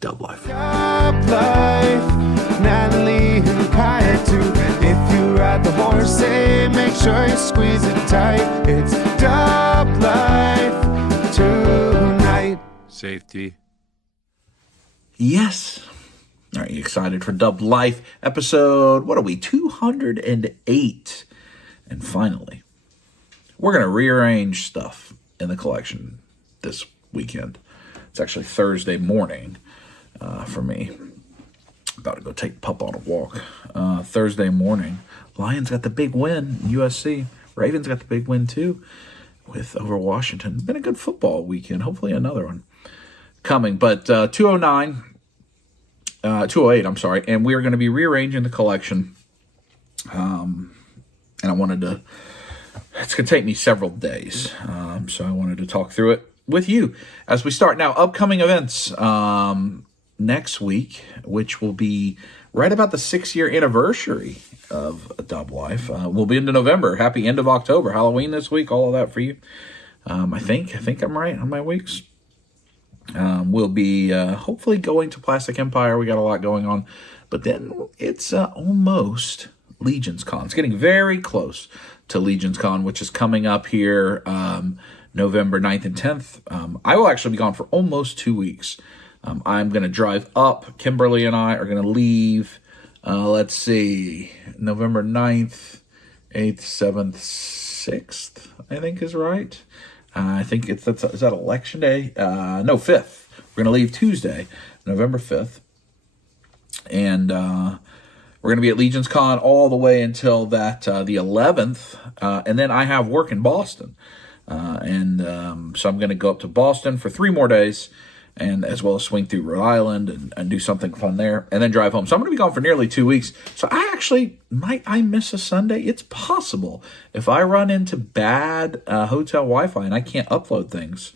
Dub life. Dub life, Natalie and Kaya too. If you ride the horse, hey, make sure you squeeze it tight. It's dub life tonight. Safety. Yes. Are you excited for Dub Life episode, what are we, 208? And finally, we're going to rearrange stuff in the collection this weekend. It's actually Thursday morning for me. About to go take Pup on a walk. Thursday morning, Lions got the big win, USC. Ravens got the big win too over Washington. Been a good football weekend. Hopefully another one coming. But 208, I'm sorry. And we are going to be rearranging the collection. And I wanted to, it's going to take me several days. So I wanted to talk through it with you as we start. Now, upcoming events next week, which will be right about the 6-year anniversary of Dub Life. We'll be into November. Happy end of October. Halloween this week. All of that for you. I think I'm right on my weeks. We'll be hopefully going to Plastic Empire. We got a lot going on. But then it's almost Legions Con. It's getting very close to Legions Con, which is coming up here November 9th and 10th. I will actually be gone for almost 2 weeks. I'm going to drive up. Kimberly and I are going to leave, let's see, November 9th, 8th, 7th, 6th, I think is right. I think is that election day? No, 5th. We're going to leave Tuesday, November 5th. And we're going to be at Legions Con all the way until that the 11th. And then I have work in Boston. So I'm going to go up to Boston for 3 more days, and as well as swing through Rhode Island and do something fun there, and then drive home. So I'm going to be gone for nearly 2 weeks. So I actually, might I miss a Sunday? It's possible. If I run into bad hotel Wi-Fi and I can't upload things,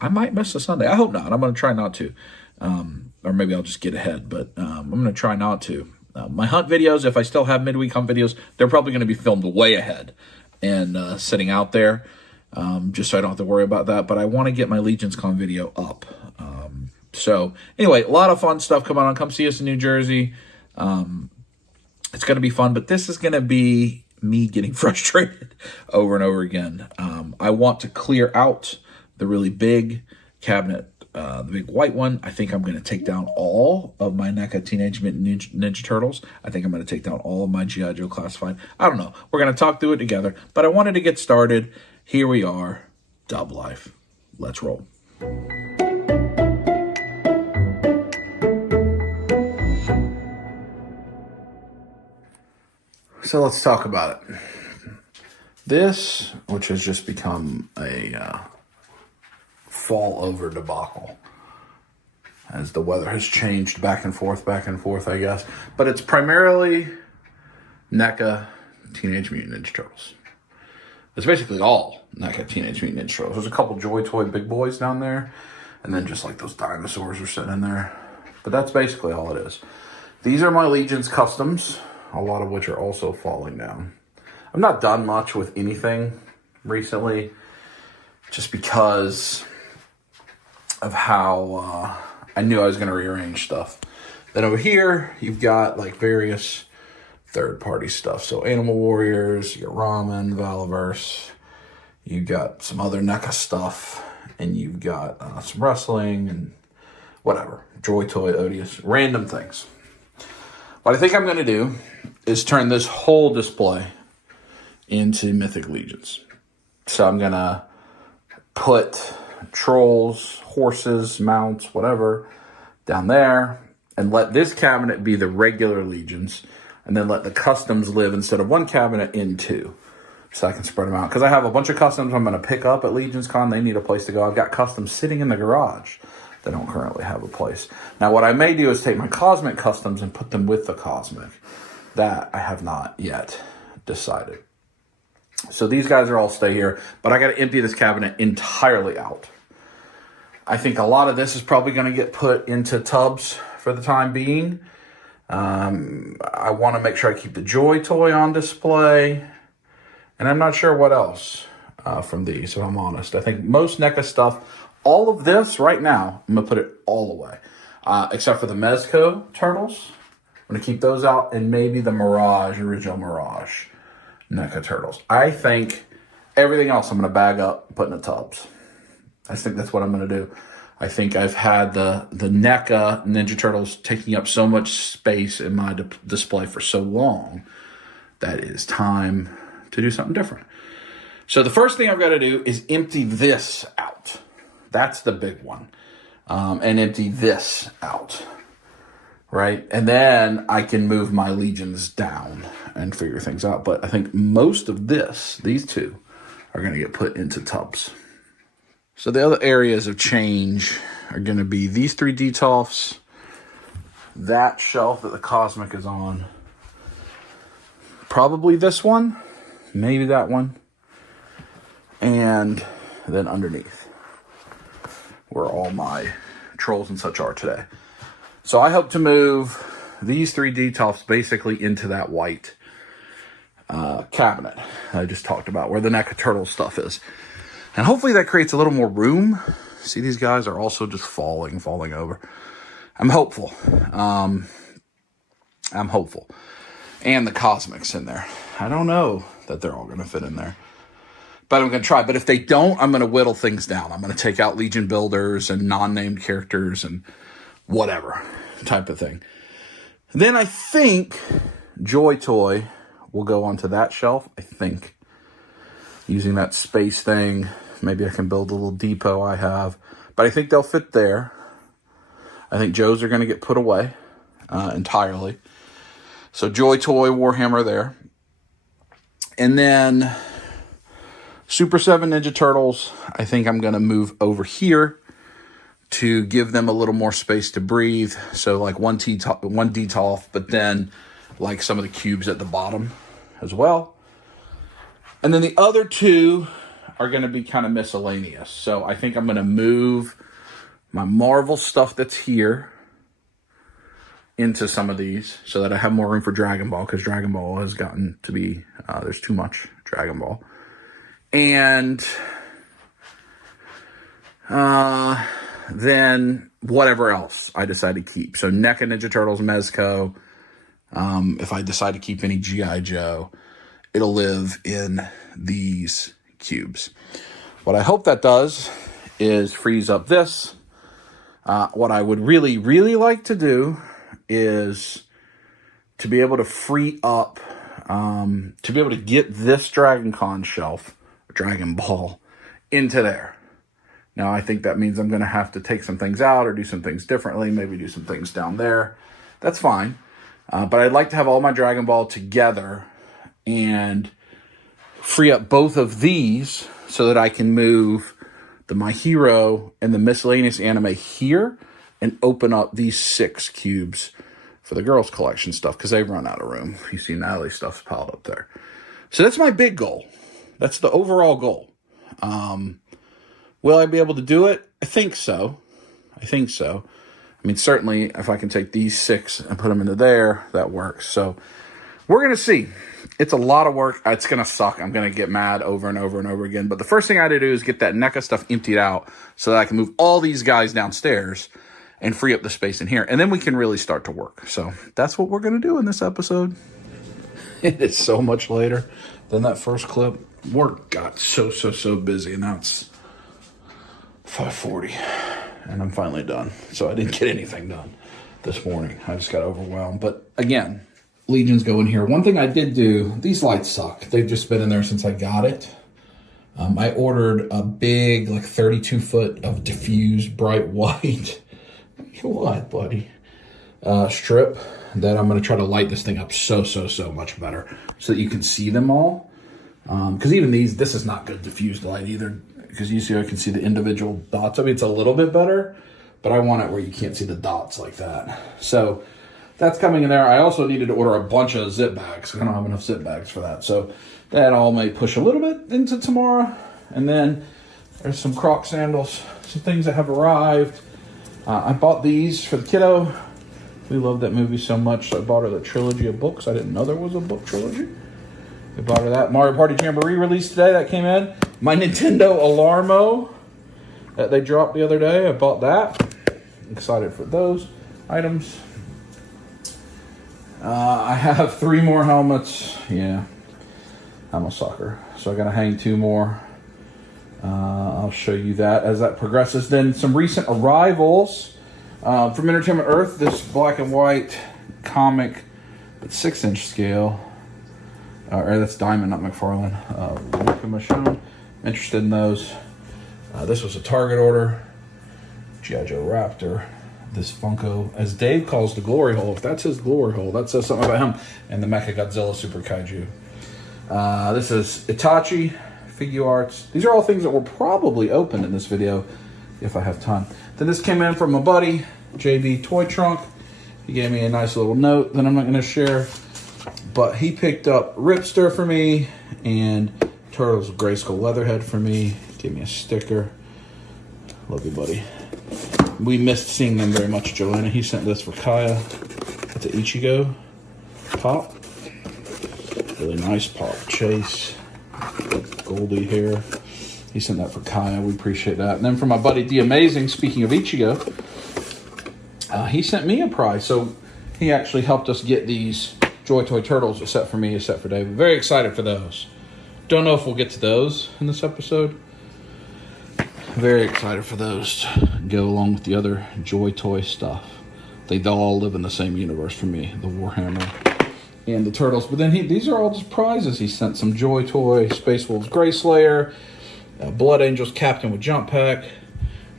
I might miss a Sunday. I hope not. I'm going to try not to. Or maybe I'll just get ahead, but I'm going to try not to. My hunt videos, if I still have midweek hunt videos, they're probably going to be filmed way ahead and sitting out there, just so I don't have to worry about that. But I want to get my Legions Con video up. So anyway, a lot of fun stuff coming on. Come see us in New Jersey. It's going to be fun, but this is going to be me getting frustrated over and over again. I want to clear out the really big cabinet, the big white one. I think I'm going to take down all of my NECA Teenage Mutant Ninja Turtles. I think I'm going to take down all of my G.I. Joe Classified. I don't know. We're going to talk through it together, but I wanted to get started. Here we are, Dub Life. Let's roll. So let's talk about it. This, which has just become a fall over debacle, as the weather has changed back and forth, I guess. But it's primarily NECA Teenage Mutant Ninja Turtles. It's basically all NECA Teenage Mutant Ninja Turtles. There's a couple Joy Toy big boys down there, and then just like those dinosaurs are sitting in there. But that's basically all it is. These are my Legions customs, a lot of which are also falling down. I've not done much with anything recently, just because of how I knew I was going to rearrange stuff. Then over here, you've got like various third-party stuff. So Animal Warriors, you got Ramen, Valaverse, you got some other NECA stuff, and you've got some wrestling and whatever. Joy Toy, Odious, random things. What I think I'm going to do is turn this whole display into Mythic Legions. So I'm going to put trolls, horses, mounts, whatever, down there, and let this cabinet be the regular Legions, and then let the customs live instead of one cabinet in 2. So I can spread them out. Because I have a bunch of customs I'm going to pick up at Legions Con. They need a place to go. I've got customs sitting in the garage. They don't currently have a place. Now, what I may do is take my Cosmic customs and put them with the Cosmic. That I have not yet decided. So these guys are all stay here, but I got to empty this cabinet entirely out. I think a lot of this is probably going to get put into TUBS for the time being. I want to make sure I keep the Joy Toy on display, and I'm not sure what else. from these, if I'm honest. I think most NECA stuff, all of this right now, I'm going to put it all away. Except for the Mezco turtles. I'm going to keep those out, and maybe the Mirage, original Mirage NECA turtles. I think everything else I'm going to bag up and put in the tubs. I think that's what I'm going to do. I think I've had the NECA Ninja Turtles taking up so much space in my display for so long that it is time to do something different. So the first thing I've got to do is empty this out. That's the big one. And empty this out. Right? And then I can move my legions down and figure things out. But I think most of this, these two, are going to get put into tubs. So the other areas of change are going to be these 3 Detolfs, that shelf that the Cosmic is on, probably this one, maybe that one, and then underneath, where all my trolls and such are today. So I hope to move these 3 Detolfs basically into that white cabinet I just talked about, where the NECA Turtle stuff is. And hopefully that creates a little more room. See, these guys are also just falling over. I'm hopeful. I'm hopeful. And the Cosmics in there. I don't know that they're all going to fit in there. But I'm going to try. But if they don't, I'm going to whittle things down. I'm going to take out Legion builders and non-named characters and whatever type of thing. Then I think Joy Toy will go onto that shelf. I think. Using that space thing. Maybe I can build a little depot I have. But I think they'll fit there. I think Joe's are going to get put away entirely. So Joy Toy, Warhammer there. And then Super 7 Ninja Turtles, I think I'm going to move over here to give them a little more space to breathe. So like one Detolf, but then like some of the cubes at the bottom as well. And then the other 2 are going to be kind of miscellaneous. So I think I'm going to move my Marvel stuff that's here into some of these so that I have more room for Dragon Ball, because Dragon Ball has gotten to be, there's too much Dragon Ball. And then whatever else I decide to keep. So NECA Ninja Turtles, Mezco. If I decide to keep any G.I. Joe, it'll live in these cubes. What I hope that does is freeze up this. What I would really, really like to do is to be able to free up, to be able to get this Dragon Con shelf, Dragon Ball, into there. Now, I think that means I'm going to have to take some things out or do some things differently, maybe do some things down there. That's fine. But I'd like to have all my Dragon Ball together and free up both of these so that I can move the My Hero and the miscellaneous anime here and open up these 6 cubes for the girls' collection stuff, because they've run out of room. You see Natalie's stuff's piled up there. So that's my big goal. That's the overall goal. Will I be able to do it? I think so. I mean, certainly if I can take these 6 and put them into there, that works. So we're going to see. It's a lot of work. It's going to suck. I'm going to get mad over and over and over again. But the first thing I had to do is get that NECA stuff emptied out so that I can move all these guys downstairs and free up the space in here. And then we can really start to work. So that's what we're going to do in this episode. It is so much later than that first clip. Work got so busy. And now it's 5:40. And I'm finally done. So I didn't get anything done this morning. I just got overwhelmed. But again, Legions go in here. One thing I did do, these lights suck. They've just been in there since I got it. I ordered a big, like 32-foot of diffused bright white. What, buddy? Strip that I'm going to try to light this thing up so much better so that you can see them all. Because even this is not good diffused light either. Because you see, I can see the individual dots. I mean, it's a little bit better, but I want it where you can't see the dots like that. So that's coming in there. I also needed to order a bunch of zip bags. I don't have enough zip bags for that. So that all may push a little bit into tomorrow. And then there's some Croc sandals, some things that have arrived. I bought these for the kiddo. We love that movie so much, so I bought her the trilogy of books. I didn't know there was a book trilogy. I bought her that. Mario Party Jamboree released today. That came in. My Nintendo Alarmo that they dropped the other day. I bought that. Excited for those items. I have 3 more helmets. Yeah, I'm a sucker. So I gotta hang 2 more. I'll show you that as that progresses. Then some recent arrivals from Entertainment Earth. This black and white comic at 6-inch scale. Or that's Diamond, not McFarlane. Luca Michonne. Interested in those. This was a Target order. G.I. Joe Raptor. This Funko, as Dave calls the glory hole. If that's his glory hole, that says something about him. And the Mechagodzilla Super Kaiju. This is Itachi Figure Arts. These are all things that will probably open in this video if I have time. Then this came in from my buddy, JB Toy Trunk. He gave me a nice little note that I'm not going to share. But he picked up Ripster for me and Turtles of Grayskull Leatherhead for me. Gave me a sticker. Love you, buddy. We missed seeing them very much, Joanna. He sent this for Kaya. It's an Ichigo pop. Really nice pop. Chase. Goldie hair. He sent that for Kaya. We appreciate that. And then for my buddy D Amazing, speaking of Ichigo, he sent me a prize. So he actually helped us get these Joy Toy Turtles, a set for me, a set for David. Very excited for those. Don't know if we'll get to those in this episode. Very excited for those to go along with the other Joy Toy stuff. They all live in the same universe for me. The Warhammer and the Turtles. But then these are all just prizes. He sent some Joy Toy, Space Wolves Grey Slayer, Blood Angels Captain with Jump Pack,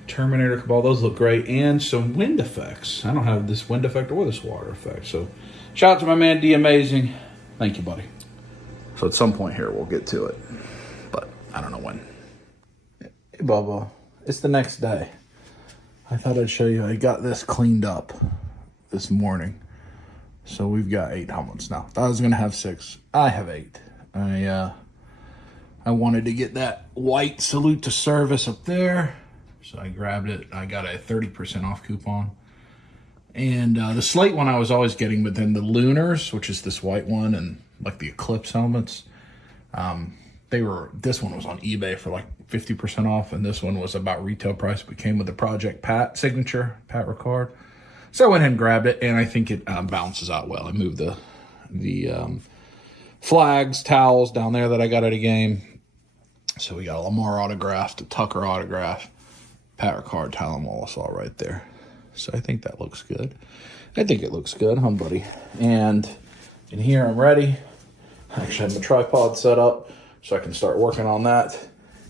Terminator Cabal. Those look great. And some wind effects. I don't have this wind effect or this water effect. So shout out to my man D Amazing. Thank you, buddy. So at some point here we'll get to it. But I don't know when. Hey, Bubba. It's the next day. I thought I'd show you. I got this cleaned up this morning. So we've got 8 helmets now. Thought I was going to have 6. I have 8. I wanted to get that white Salute to Service up there. So I grabbed it. I got a 30% off coupon. And the slate one I was always getting, but then the Lunars, which is this white one, and like the Eclipse helmets, this one was on eBay for like 50% off, and this one was about retail price, but came with the Project Pat signature, Pat Ricard. So I went ahead and grabbed it, and I think it balances out well. I moved the flags, towels down there that I got at a game. So we got a Lamar autograph, a Tucker autograph, Pat Ricard, Talon Wallace all right there. So I think that looks good. I think it looks good, huh, buddy? And in here I'm ready. I actually have my tripod set up so I can start working on that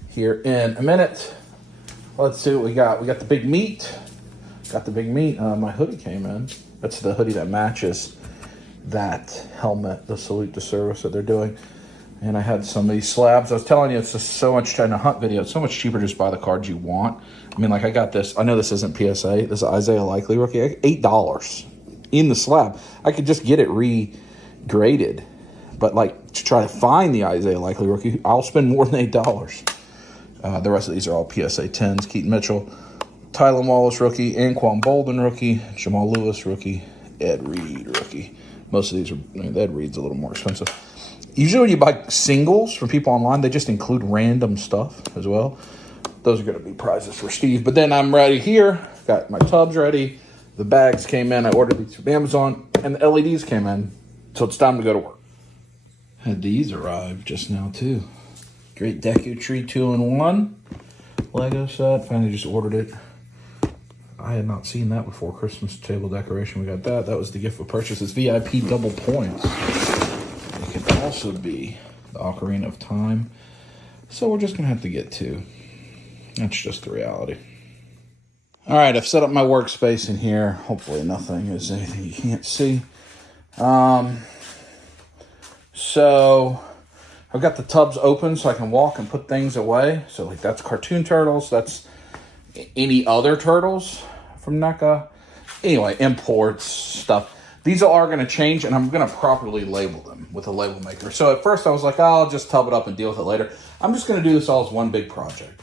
here in a minute. Let's see what we got. We got the big meat. Got the big meat. My hoodie came in. That's the hoodie that matches that helmet, the Salute to Service that they're doing. And I had some of these slabs. I was telling you, it's just so much in a hunt video. It's so much cheaper just buy the cards you want. I mean, like I got this. I know this isn't PSA. This is Isaiah Likely rookie. $8 in the slab. I could just get it regraded. But like to try to find the Isaiah Likely rookie, I'll spend more than $8. The rest of these are all PSA 10s. Keaton Mitchell, Tylen Wallace rookie, Anquan Bolden rookie, Jamal Lewis rookie, Ed Reed rookie. Most of these are, Ed Reed's a little more expensive. Usually when you buy singles from people online, they just include random stuff as well. Those are going to be prizes for Steve. But then I'm ready here. Got my tubs ready. The bags came in. I ordered these from Amazon. And the LEDs came in. So it's time to go to work. Had these arrive just now too. Great Deku Tree 2-in-1 Lego set. Finally just ordered it. I had not seen that before. Christmas table decoration. We got that. That was the gift of purchase. It's VIP double points. It could also be the Ocarina of Time. So we're just going to have to get 2. That's just the reality. All right, I've set up my workspace in here. Hopefully nothing is anything you can't see. So I've got the tubs open so I can walk and put things away. So like that's Cartoon Turtles. That's any other turtles from NECA. Anyway, imports, stuff. These are going to change, and I'm going to properly label them with a label maker. So at first I was like, I'll just tub it up and deal with it later. I'm just going to do this all as one big project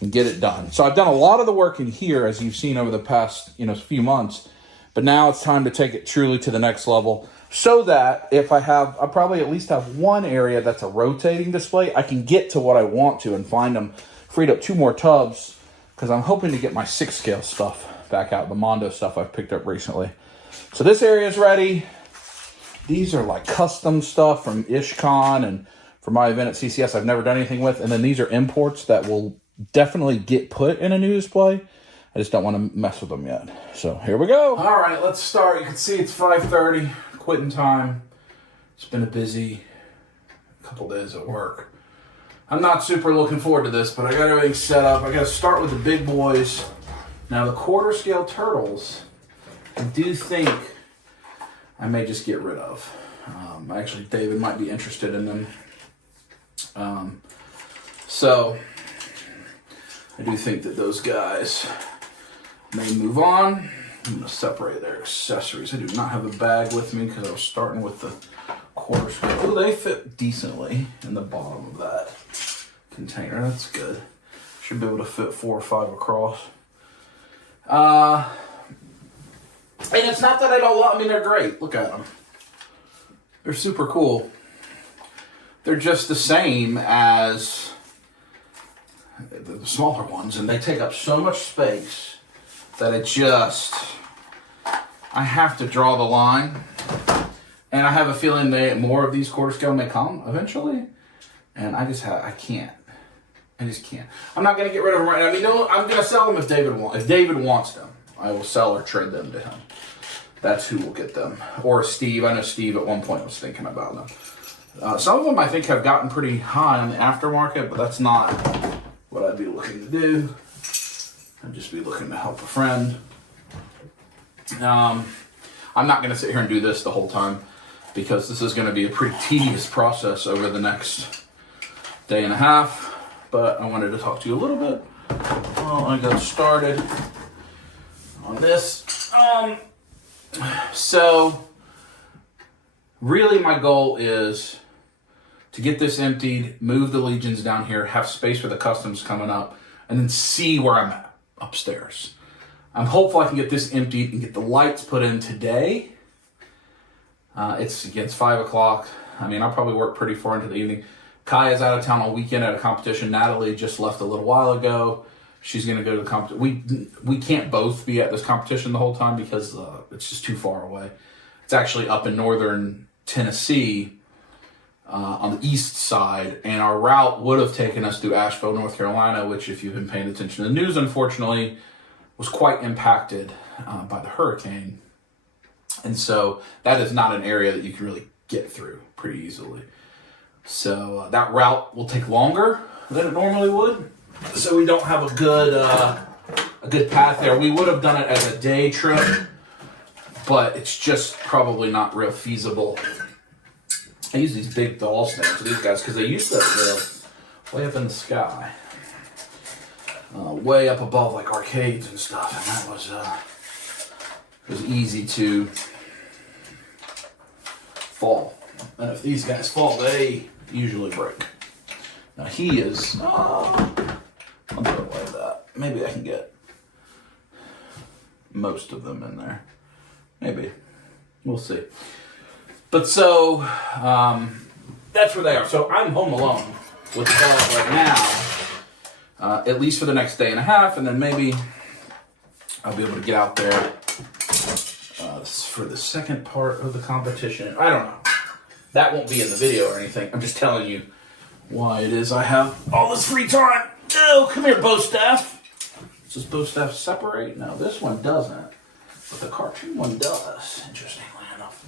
and get it done. So I've done a lot of the work in here, as you've seen over the past few months. But now it's time to take it truly to the next level. so that if I probably at least have one area that's a rotating display, I can get to what I want to and find them. Freed up 2 more tubs because I'm hoping to get my 6 scale stuff back out, the Mondo stuff I've picked up recently. So this area is ready. These are like custom stuff from IshCon and for my event at CCS I've never done anything with. And then these are imports that will definitely get put in a new display. I just don't want to mess with them yet. So here we go. All right, let's start. You can see it's 5:30, quitting time. It's been a busy couple days at work. I'm not super looking forward to this, but I got everything set up. I got to start with the big boys. Now the quarter scale turtles, I do think I may just get rid of. Actually, David might be interested in them. So I do think that those guys may move on. I'm going to separate their accessories. I do not have a bag with me because I was starting with the quarter scale. Oh, they fit decently in the bottom of that container. That's good. Should be able to fit 4 or 5 across. And it's not that I don't love, I mean, they're great. Look at them. They're super cool. They're just the same as the smaller ones, and they take up so much space that I have to draw the line. And I have a feeling that more of these quarter scale may come eventually. And I just can't. I'm not going to get rid of them right now. I mean, no, I'm going to sell them if David wants them. I will sell or trade them to him. That's who will get them. Or Steve. I know Steve at one point was thinking about them. Some of them I think have gotten pretty high on the aftermarket, but that's not what I'd be looking to do. I'd just be looking to help a friend. I'm not going to sit here and do this the whole time because this is going to be a pretty tedious process over the next day and a half. But I wanted to talk to you a little bit while I got started on this. So really my goal is to get this emptied, move the Legions down here, have space for the customs coming up, and then see where I'm at upstairs. I'm hopeful I can get this emptied and get the lights put in today. It's 5 o'clock. I mean, I'll probably work pretty far into the evening. Kaya's out of town all weekend at a competition. Natalie just left a little while ago. She's going to go to the competition. We can't both be at this competition the whole time because it's just too far away. It's actually up in northern Tennessee on the east side, and our route would have taken us through Asheville, North Carolina, which, if you've been paying attention to the news, unfortunately, was quite impacted by the hurricane. And so that is not an area that you can really get through pretty easily. So that route will take longer than it normally would. So we don't have a good path there. We would have done it as a day trip, but it's just probably not real feasible. I use these big doll snails for these guys because they used to live way up in the sky, way up above like arcades and stuff, and that was easy to fall. And if these guys fall, they usually break. Now he is. I'll do it like that. Maybe I can get most of them in there. Maybe. We'll see. But so, that's where they are. So I'm home alone with the dog right now, at least for the next day and a half, and then maybe I'll be able to get out there for the second part of the competition. I don't know. That won't be in the video or anything. I'm just telling you why it is I have all this free time. Oh, come here, bow staff. Does this bow staff separate? No, this one doesn't. But the cartoon one does, interestingly enough.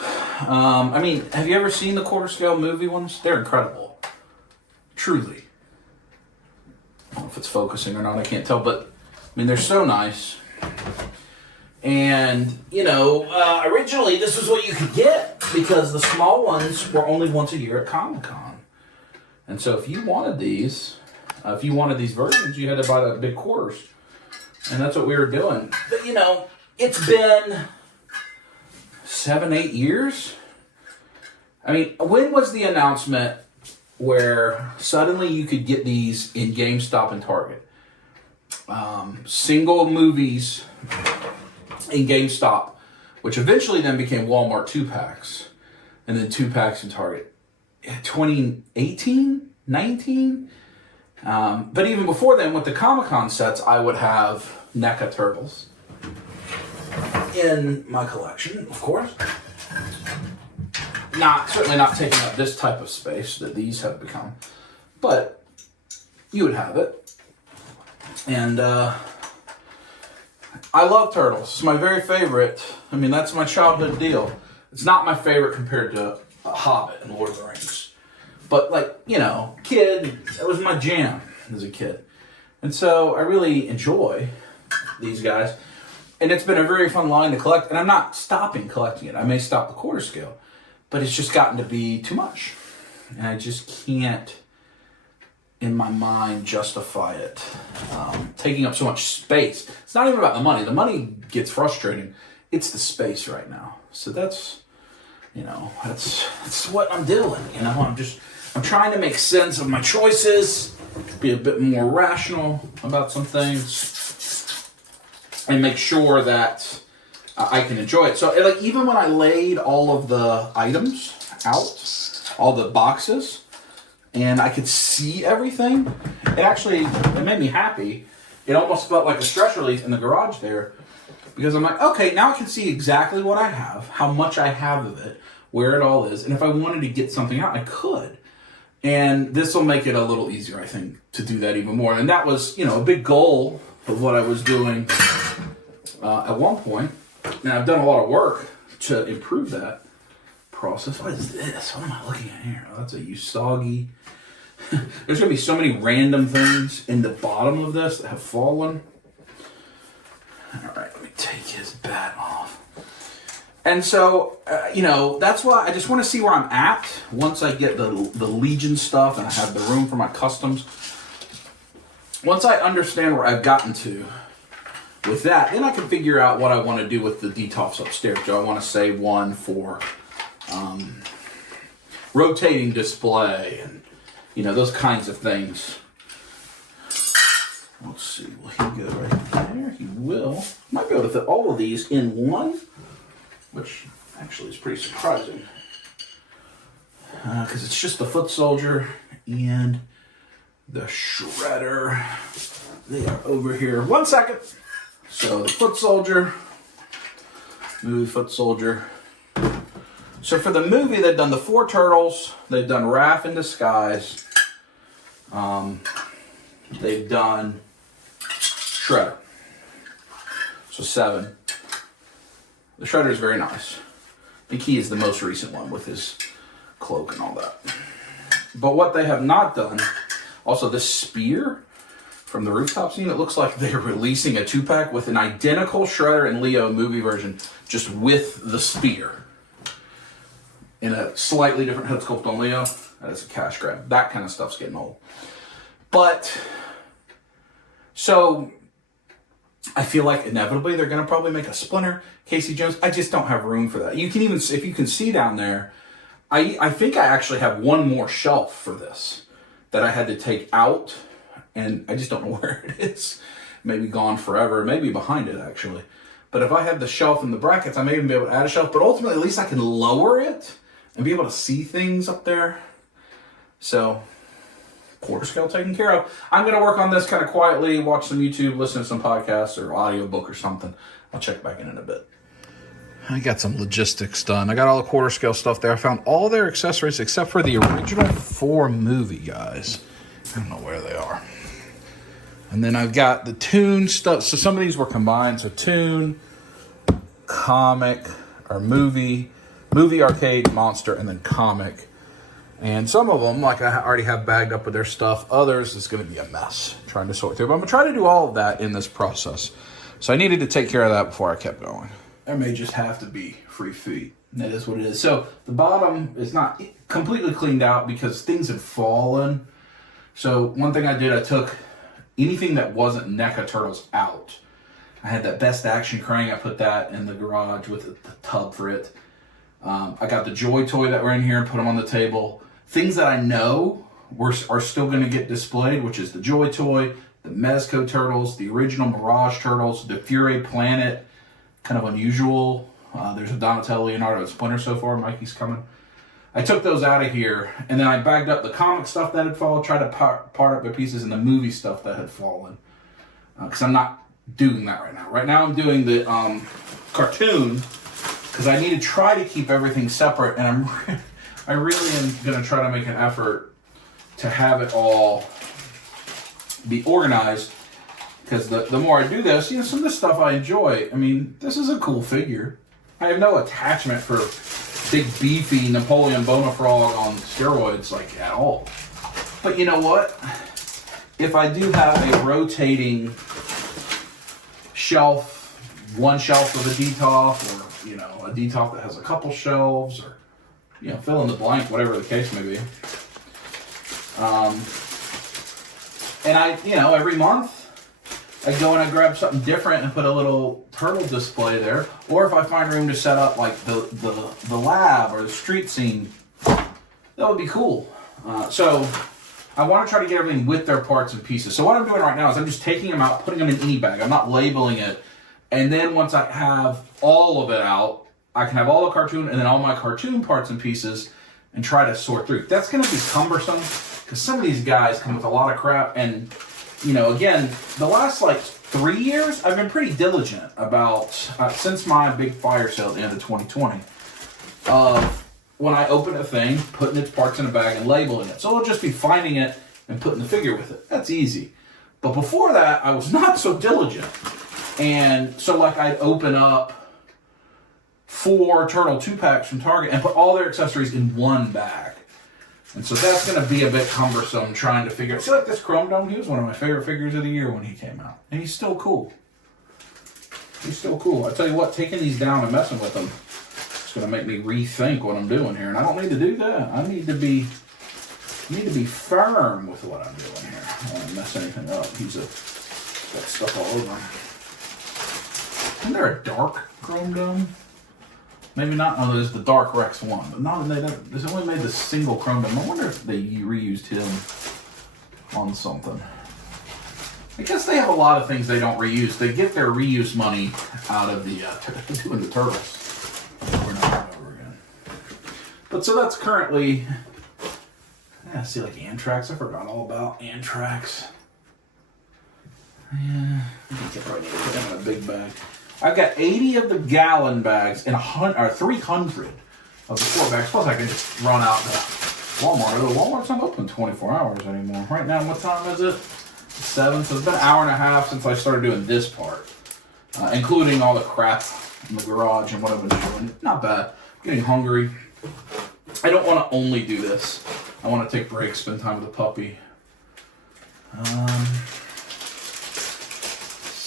I mean, have you ever seen the quarter scale movie ones? They're incredible. Truly. I don't know if it's focusing or not, I can't tell, but I mean, they're so nice. And, you know, originally this was what you could get because the small ones were only once a year at Comic-Con. And so if you wanted these versions, you had to buy the big quarters. And that's what we were doing. But, you know, it's been 7-8 years. I mean, when was the announcement where suddenly you could get these in GameStop and Target? Single movies in GameStop which eventually then became Walmart 2-packs, and then 2-packs in Target. 2018, 19. But even before then, with the Comic-Con sets, I would have NECA turtles in my collection, of course. Certainly not taking up this type of space that these have become, but you would have it. And I love turtles. It's my very favorite. I mean, that's my childhood deal. It's not my favorite compared to Hobbit and Lord of the Rings. But, like, you know, kid, that was my jam as a kid. And so I really enjoy these guys. And it's been a very fun line to collect. And I'm not stopping collecting it. I may stop the quarter scale. But it's just gotten to be too much. And I just can't, in my mind, justify it. Taking up so much space. It's not even about the money. The money gets frustrating. It's the space right now. So that's, you know, that's what I'm doing. You know, I'm trying to make sense of my choices, be a bit more rational about some things, and make sure that I can enjoy it. So, like, even when I laid all of the items out, all the boxes, and I could see everything, it made me happy. It almost felt like a stress release in the garage there, because I'm like, okay, now I can see exactly what I have, how much I have of it, where it all is, and if I wanted to get something out, I could. And this will make it a little easier, I think, to do that even more. And that was, you know, a big goal of what I was doing at one point. And I've done a lot of work to improve that process. What is this? What am I looking at here? Oh, that's a Usagi. There's going to be so many random things in the bottom of this that have fallen. All right, let me take his bat off. And so, you know, that's why I just want to see where I'm at once I get the Legion stuff and I have the room for my customs. Once I understand where I've gotten to with that, then I can figure out what I want to do with the detofs upstairs. Do I want to save one for rotating display and, you know, those kinds of things? Let's see, will he go right there? He will. Might be able to fit all of these in one, which actually is pretty surprising. Because it's just the foot soldier and the shredder. They are over here. 1 second. So the foot soldier, movie foot soldier. So for the movie, they've done the 4 turtles. They've done Raph in disguise. They've done Shredder. So 7. The Shredder is very nice. I think he is the most recent one with his cloak and all that. But what they have not done, also this spear from the rooftop scene, it looks like they're releasing a 2-pack with an identical Shredder and Leo movie version, just with the spear. In a slightly different head sculpt on Leo. That is a cash grab. That kind of stuff's getting old. But, so, I feel like inevitably they're going to probably make a Splinter, Casey Jones. I just don't have room for that. You can even, if you can see down there, I think I actually have one more shelf for this that I had to take out, and I just don't know where it is. Maybe gone forever, maybe behind it actually. But if I had the shelf and the brackets, I may even be able to add a shelf, but ultimately at least I can lower it and be able to see things up there. So, quarter scale taken care of. I'm going to work on this kind of quietly, watch some YouTube, listen to some podcasts or audiobook or something. I'll check back in a bit. I got some logistics done. I got all the quarter scale stuff there. I found all their accessories except for the original 4 movie guys. I don't know where they are. And then I've got the Toon stuff. So some of these were combined. So Toon, comic, or movie, arcade, monster, and then comic. And some of them, like I already have bagged up with their stuff. Others, it's going to be a mess trying to sort through. But I'm going to try to do all of that in this process. So I needed to take care of that before I kept going. There may just have to be free feet. And that is what it is. So the bottom is not completely cleaned out because things have fallen. So one thing I did, I took anything that wasn't NECA Turtles out. I had that Best Action Krang. I put that in the garage with the tub for it. I got the Joy Toy that were in here and put them on the table. Things that I know are still going to get displayed, which is the Joy Toy, the Mezco Turtles, the original Mirage Turtles, the Fury Planet, kind of unusual There's a Donatello, Leonardo, and Splinter so far. Mikey's coming. I took those out of here, and then I bagged up the comic stuff that had fallen, tried to part up the pieces, and the movie stuff that had fallen. Because I'm not doing that right now. Right now I'm doing the cartoon, because I need to try to keep everything separate, and I really am going to try to make an effort to have it all be organized, because the more I do this, some of this stuff I enjoy. I mean, this is a cool figure. I have no attachment for big beefy Napoleon Bonafrog on steroids, like, at all. But you know what? If I do have a rotating shelf, one shelf of a detolf, or a detolf that has a couple shelves, or fill in the blank, whatever the case may be. And I, every month I go and I grab something different and put a little turtle display there. Or if I find room to set up like the lab or the street scene, that would be cool. So I want to try to get everything with their parts and pieces. So what I'm doing right now is I'm just taking them out, putting them in any bag. I'm not labeling it. And then once I have all of it out, I can have all the cartoon and then all my cartoon parts and pieces and try to sort through. That's going to be cumbersome because some of these guys come with a lot of crap. And, again, the last 3 years, I've been pretty diligent about, since my big fire sale at the end of 2020, when I open a thing, putting its parts in a bag and labeling it. So I'll just be finding it and putting the figure with it. That's easy. But before that, I was not so diligent. And so I'd open up 4 Turtle 2-packs from Target and put all their accessories in one bag. And so that's going to be a bit cumbersome trying to figure out. See, this Chrome Dome, he was one of my favorite figures of the year when he came out. And he's still cool. He's still cool. I tell you what, taking these down and messing with them is going to make me rethink what I'm doing here. And I don't need to do that. I need to be firm with what I'm doing here. I don't want to mess anything up. He's got stuff all over him. Isn't there a dark Chrome Dome? Maybe not. Oh, there's the Dark Rex one. But no, they only made the single Chrome Dome. I wonder if they reused him on something. I guess they have a lot of things they don't reuse. They get their reuse money out of the doing the turtles over and over again. But so that's currently. I see Anthrax. I forgot all about Anthrax. Yeah, I think I probably need to put them in a big bag. I've got 80 of the gallon bags and 300 of the quart bags. Plus, I can just run out to Walmart. Walmart's not open 24 hours anymore. Right now, what time is it? 7. So it's been an hour and a half since I started doing this part, including all the crap in the garage and what I've been doing. Not bad. I'm getting hungry. I don't want to only do this. I want to take breaks, spend time with the puppy.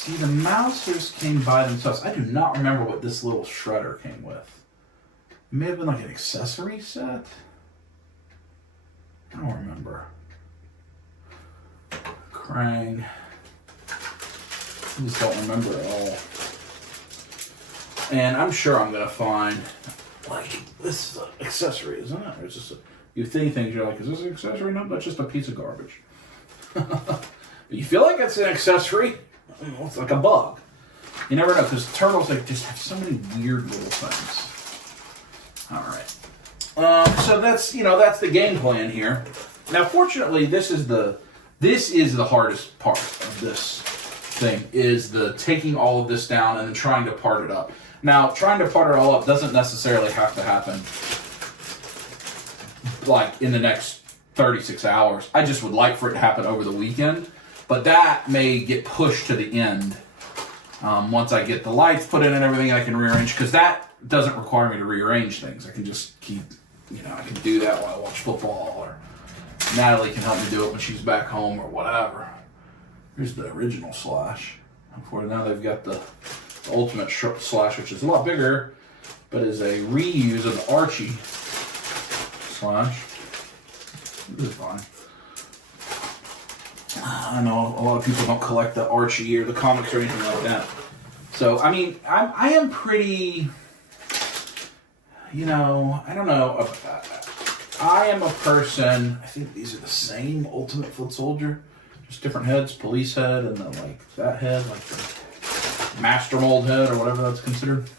See, the Mousers came by themselves. I do not remember what this little shredder came with. It may have been an accessory set. I don't remember. Krang. I just don't remember at all. And I'm sure I'm going to find, this is an accessory, isn't it? Or is this you think things, you're is this an accessory? No, that's just a piece of garbage. But you feel like it's an accessory. It's like a bug. You never know, because turtles just have so many weird little things. All right. So that's the game plan here. Now, fortunately, this is the hardest part of this thing, is the taking all of this down and then trying to part it up. Now, trying to part it all up doesn't necessarily have to happen in the next 36 hours. I just would like for it to happen over the weekend. But that may get pushed to the end once I get the lights put in and everything. I can rearrange, because that doesn't require me to rearrange things. I can just keep, I can do that while I watch football, or Natalie can help me do it when she's back home or whatever. Here's the original Slash. Now they've got the Ultimate Slash, which is a lot bigger, but is a reuse of the Archie Slash. This is fine. I know a lot of people don't collect the Archie or the comics or anything like that. So, I mean, I am pretty, I don't know. I am a person, I think these are the same Ultimate Foot Soldier, just different heads, police head, and then that head, the Master Mold head, or whatever that's considered.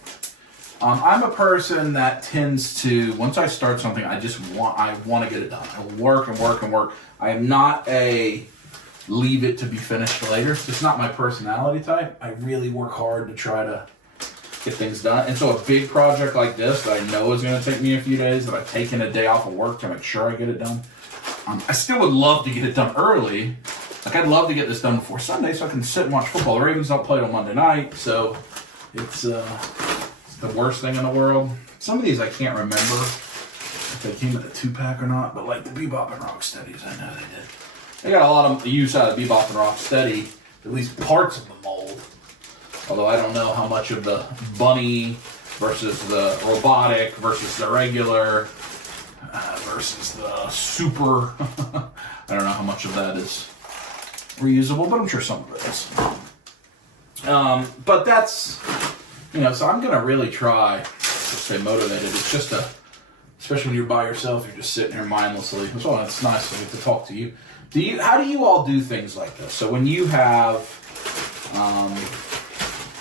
I'm a person that tends to, once I start something, I want to get it done. I work and work and work. I am not a leave it to be finished later. It's just not my personality type. I really work hard to try to get things done. And so a big project like this that I know is going to take me a few days, that I've taken a day off of work to make sure I get it done. I still would love to get it done early. Like, I'd love to get this done before Sunday so I can sit and watch football. The Ravens don't play till Monday night, so it's the worst thing in the world. Some of these I can't remember if they came in a 2-pack or not, but like the Bebop and Rocksteadies, I know they did. They got a lot of use out of Bebop and Rocksteady, at least parts of the mold. Although I don't know how much of the bunny versus the robotic versus the regular versus the super. I don't know how much of that is reusable, but I'm sure some of it is. But that's, so I'm going to really try to stay motivated. It's just especially when you're by yourself, you're just sitting here mindlessly. So it's nice to get to talk to you. How do you all do things like this? So when you have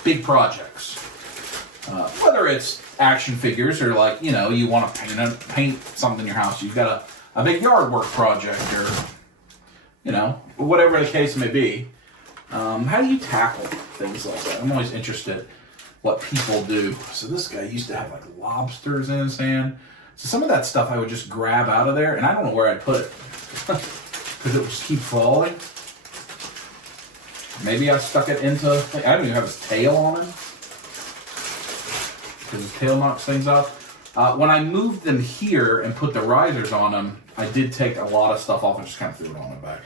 big projects, whether it's action figures or like, you want to paint something in your house, you've got a big yard work project or, whatever the case may be, how do you tackle things like that? I'm always interested what people do. So this guy used to have like lobsters in his hand. So some of that stuff I would just grab out of there and I don't know where I'd put it because it would just keep falling. Maybe I stuck it into, I don't even have his tail on him because his tail knocks things up. When I moved them here and put the risers on them, I did take a lot of stuff off and just kind of threw it on my back.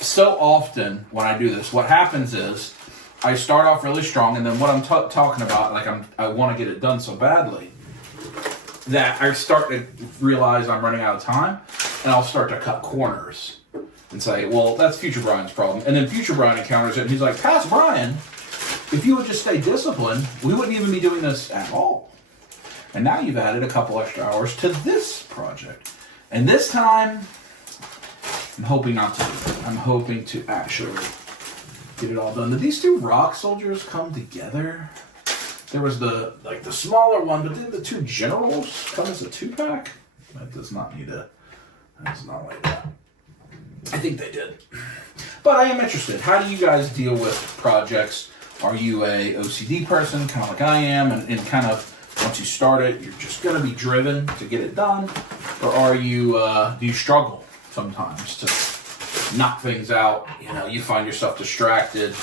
So often when I do this, what happens is I start off really strong, and then what I'm talking about, like I want to get it done so badly that I start to realize I'm running out of time, and I'll start to cut corners and say, well, that's Future Brian's problem. And then Future Brian encounters it, and he's like, Past Brian, if you would just stay disciplined, we wouldn't even be doing this at all. And now you've added a couple extra hours to this project. And this time, I'm hoping not to do it. I'm hoping to actually get it all done. Did these two rock soldiers come together? There was the smaller one, but did the two generals come as a 2-pack? That does not need a... That's not like that. I think they did. But I am interested. How do you guys deal with projects? Are you a OCD person, kind of like I am, and kind of once you start it, you're just going to be driven to get it done? Or are you, do you struggle sometimes to knock things out? You find yourself distracted.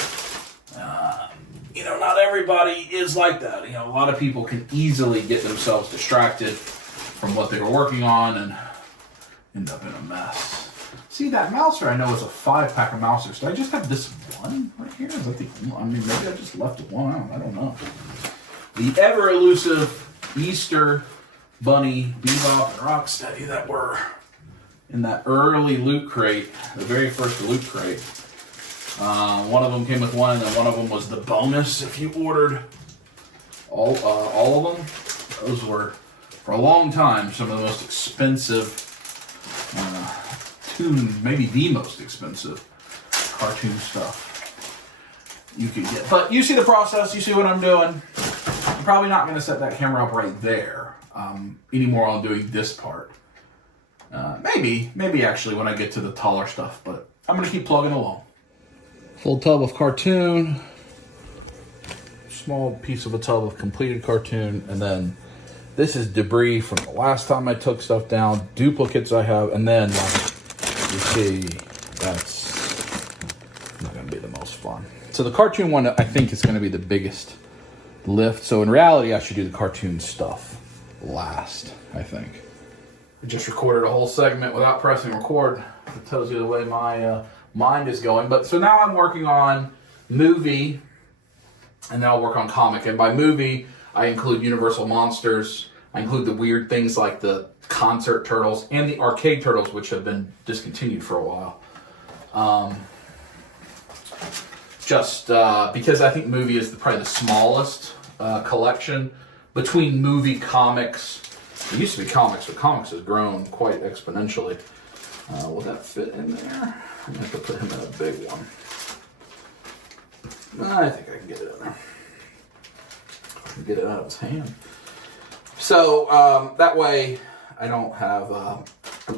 Not everybody is like that. A lot of people can easily get themselves distracted from what they were working on and end up in a mess. See, that mouser I know is a 5-pack of mousers. Do I just have this one right here? Is that maybe I just left one out. I don't know. The ever elusive Easter Bunny, Bebop, and Rocksteady that were in that early loot crate, the very first loot crate. One of them came with one, and then one of them was the bonus if you ordered all of them. Those were, for a long time, some of the most expensive, maybe the most expensive cartoon stuff you could get. But you see the process, you see what I'm doing. I'm probably not going to set that camera up right there anymore on doing this part. Maybe actually when I get to the taller stuff, but I'm going to keep plugging along. Full tub of cartoon, small piece of a tub of completed cartoon, and then this is debris from the last time I took stuff down, duplicates I have, and then you see that's not going to be the most fun. So the cartoon one I think is going to be the biggest lift. So in reality, I should do the cartoon stuff last, I think. I just recorded a whole segment without pressing record. It tells you the way my mind is going. But so now I'm working on movie, and then I'll work on comic. And by movie, I include Universal Monsters. I include the weird things like the concert turtles and the arcade turtles, which have been discontinued for a while. Because I think movie is probably the smallest collection between movie, comics. It used to be comics, but comics has grown quite exponentially. Will that fit in there? I'm going to have to put him in a big one. I think I can get it in there. get it out of his hand. So that way I don't have,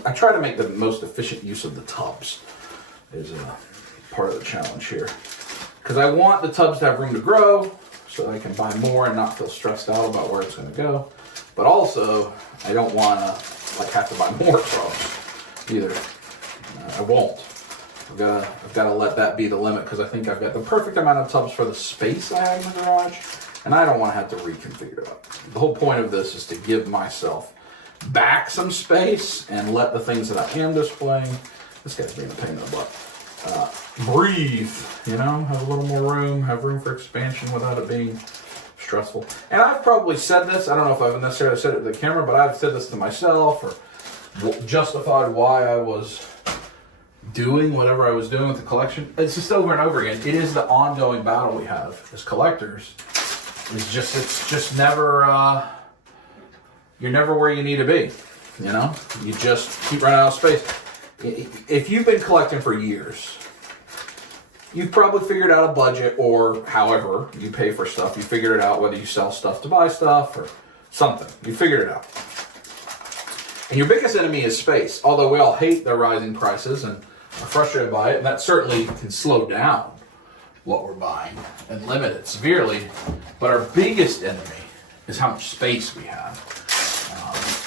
I try to make the most efficient use of the tubs is part of the challenge here. Because I want the tubs to have room to grow so I can buy more and not feel stressed out about where it's going to go. But also, I don't want to like have to buy more tubs either. I won't. I've got to let that be the limit because I think I've got the perfect amount of tubs for the space I have in the garage, and I don't want to have to reconfigure it up. The whole point of this is to give myself back some space and let the things that I am displaying, this guy's being a pain in the butt, breathe, you know, have a little more room, have room for expansion without it being stressful. And I've probably said this, I don't know if I've necessarily said it to the camera, but I've said this to myself or justified why I was doing whatever I was doing with the collection. It's just over and over again. It is the ongoing battle we have as collectors. It's just never, you're never where you need to be, you know? You just keep running out of space. If you've been collecting for years, you've probably figured out a budget, or however you pay for stuff. You figured it out, whether you sell stuff to buy stuff or something. You figured it out. And your biggest enemy is space. Although we all hate the rising prices and are frustrated by it, and that certainly can slow down what we're buying and limit it severely. But our biggest enemy is how much space we have.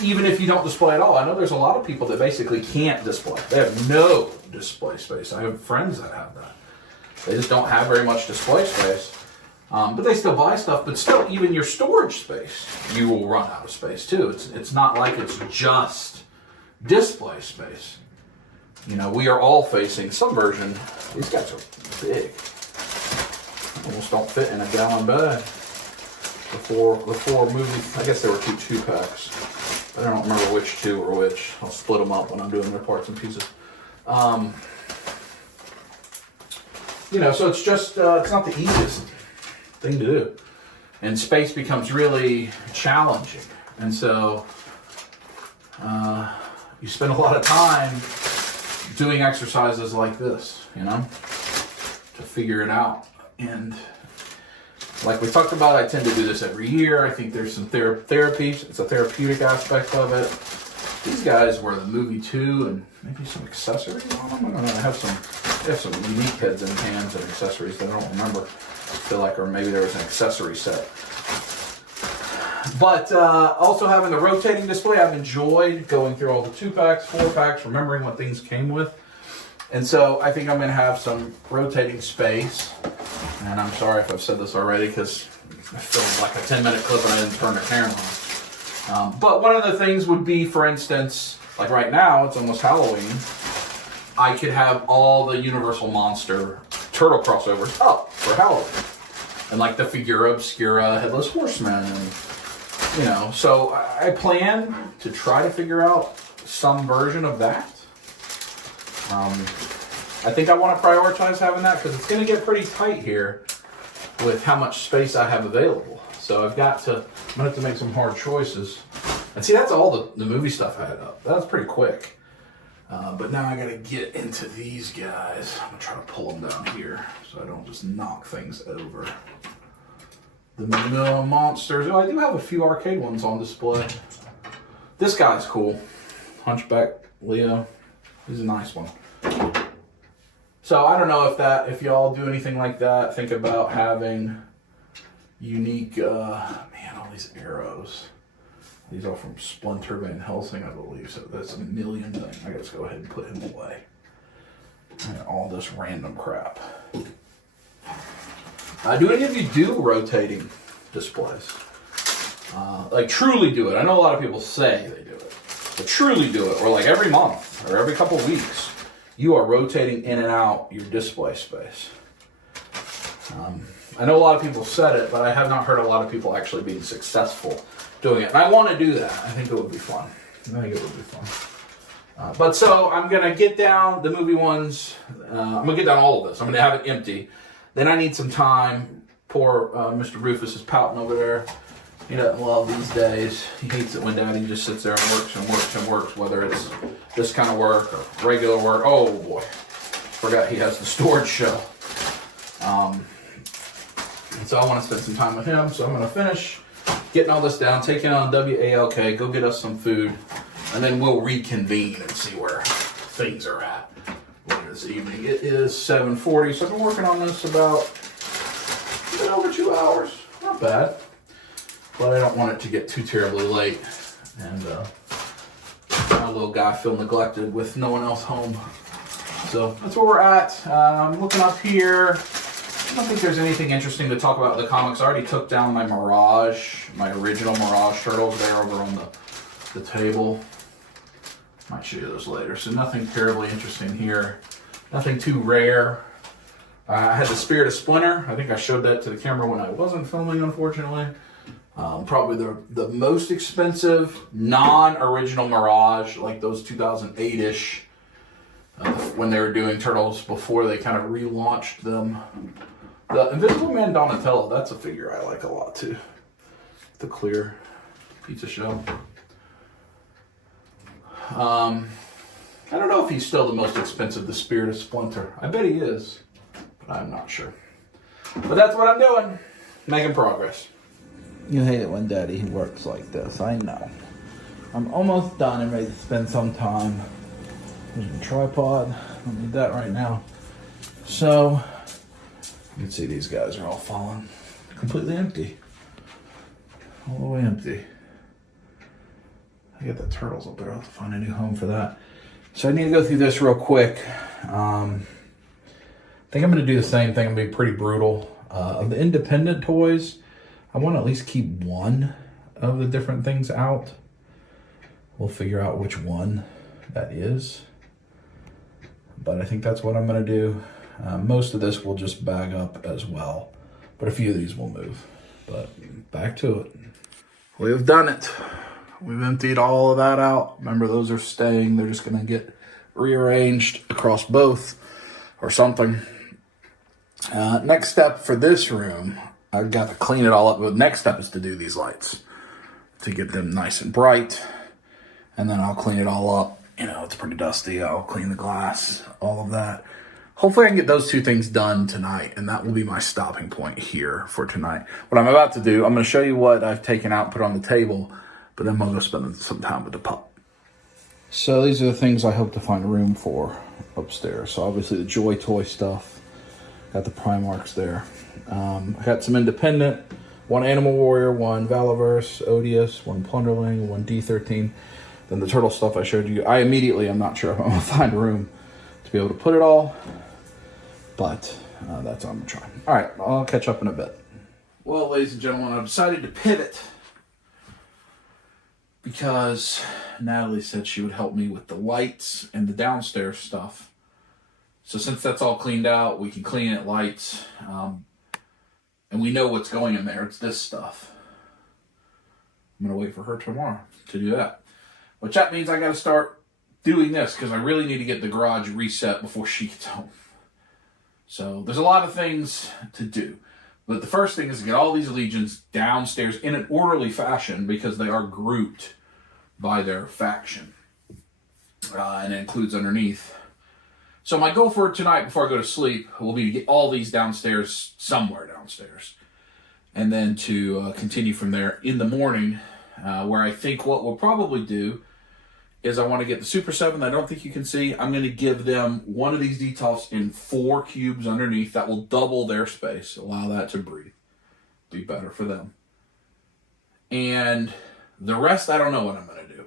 Even if you don't display at all. I know there's a lot of people that basically can't display. They have no display space. I have friends that have that. They just don't have very much display space. But they still buy stuff. But still, even your storage space, you will run out of space too. It's not like it's just display space. You know, we are all facing some version. These guys are big. Almost don't fit in a gallon bag. The four movie, I guess there were two packs. I don't remember which two or which. I'll split them up when I'm doing their parts and pieces. You know, so it's just, it's not the easiest thing to do. And space becomes really challenging. And so you spend a lot of time doing exercises like this, you know, to figure it out. And like we talked about, I tend to do this every year. I think there's some therapy. It's a therapeutic aspect of it. These guys were the movie too, and maybe some accessories on them. I don't know. They have some unique heads and hands and accessories that I don't remember. I feel like, or maybe there was an accessory set. But also having the rotating display, I've enjoyed going through all the 2-packs, 4-packs, remembering what things came with. And so I think I'm going to have some rotating space. And I'm sorry if I've said this already because I filmed like a 10-minute clip and I didn't turn the camera on. But one of the things would be, for instance, like right now, it's almost Halloween. I could have all the Universal Monster Turtle crossovers up for Halloween. And like the Figura Obscura Headless Horseman. And, you know, so I plan to try to figure out some version of that. I think I want to prioritize having that because it's going to get pretty tight here with how much space I have available. So I'm going to have to make some hard choices. And see, that's all the movie stuff I had up. That was pretty quick. But now I got to get into these guys. I'm going to try to pull them down here so I don't just knock things over. The monsters. Oh, I do have a few arcade ones on display. This guy's cool. Hunchback Leo. He's a nice one. So I don't know if y'all do anything like that. Think about having unique, man, all these arrows. These are from Splinter Van Helsing, I believe. So that's a million thing. I gotta go ahead and put him away. And all this random crap. Do any of you do rotating displays? Like truly do it. I know a lot of people say they do it, but truly do it, or like every month or every couple of weeks. You are rotating in and out your display space. I know a lot of people said it, but I have not heard a lot of people actually being successful doing it. And I want to do that. I think it would be fun. But so I'm going to get down the movie ones. I'm going to get down all of this. I'm going to have it empty. Then I need some time. Poor Mr. Rufus is pouting over there. He doesn't love these days. He hates it when Daddy just sits there and works and works and works, whether it's this kind of work or regular work. Oh boy, forgot he has the storage show. And so I want to spend some time with him. So I'm going to finish getting all this down, taking on WALK, go get us some food, and then we'll reconvene and see where things are at later this evening. It is 7:40, so I've been working on this about a bit over 2 hours. Not bad, but I don't want it to get too terribly late, and my little guy feel neglected with no one else home. So that's where we're at. I'm looking up here. I don't think there's anything interesting to talk about in the comics. I already took down my original Mirage turtles there over on the table. Might show you those later. So nothing terribly interesting here. Nothing too rare. I had the Spirit of Splinter. I think I showed that to the camera when I wasn't filming, unfortunately. Probably the most expensive non-original Mirage, like those 2008-ish, when they were doing Turtles before they kind of relaunched them. The Invisible Man Donatello, that's a figure I like a lot too. The clear pizza shell. I don't know if he's still the most expensive, the Spirit of Splinter. I bet he is, but I'm not sure. But that's what I'm doing, making progress. You hate it when Daddy works like this, I know. I'm almost done and ready to spend some time. There's my tripod, I don't need that right now. So, you can see these guys are all falling. Completely empty. All the way empty. I got the turtles up there. I'll have to find a new home for that. So I need to go through this real quick. I think I'm going to do the same thing. I'm going to be pretty brutal. Of the independent toys, I want to at least keep one of the different things out. We'll figure out which one that is. But I think that's what I'm going to do. Most of this will just bag up as well. But a few of these will move. But back to it. We've done it. We've emptied all of that out. Remember, those are staying. They're just going to get rearranged across both or something. Next step for this room, I've got to clean it all up. The next step is to do these lights to get them nice and bright. And then I'll clean it all up. You know, it's pretty dusty. I'll clean the glass, all of that. Hopefully I can get those two things done tonight, and that will be my stopping point here for tonight. What I'm about to do, I'm going to show you what I've taken out and put on the table, but then we'll go spend some time with the pup. So these are the things I hope to find room for upstairs. So obviously the Joy Toy stuff. Got the Primarchs there. I got some independent. One Animal Warrior, one Valaverse, Odious, one Plunderling, one D13. Then the turtle stuff I showed you. I'm not sure if I'm going to find room to be able to put it all. But that's what I'm going to try. All right, I'll catch up in a bit. Well, ladies and gentlemen, I've decided to pivot because Natalie said she would help me with the lights and the downstairs stuff. So since that's all cleaned out, we can clean it, lights, and we know what's going in there. It's this stuff. I'm going to wait for her tomorrow to do that. Which that means I got to start doing this because I really need to get the garage reset before she gets home. So there's a lot of things to do. But the first thing is to get all these legions downstairs in an orderly fashion because they are grouped by their faction. And it includes underneath. So my goal for tonight before I go to sleep will be to get all these downstairs, somewhere downstairs. And then to continue from there in the morning, where I think what we'll probably do is I want to get the Super 7 that I don't think you can see. I'm going to give them one of these detolfs in 4 cubes underneath. That will double their space, allow that to breathe. Be better for them. And the rest, I don't know what I'm going to do.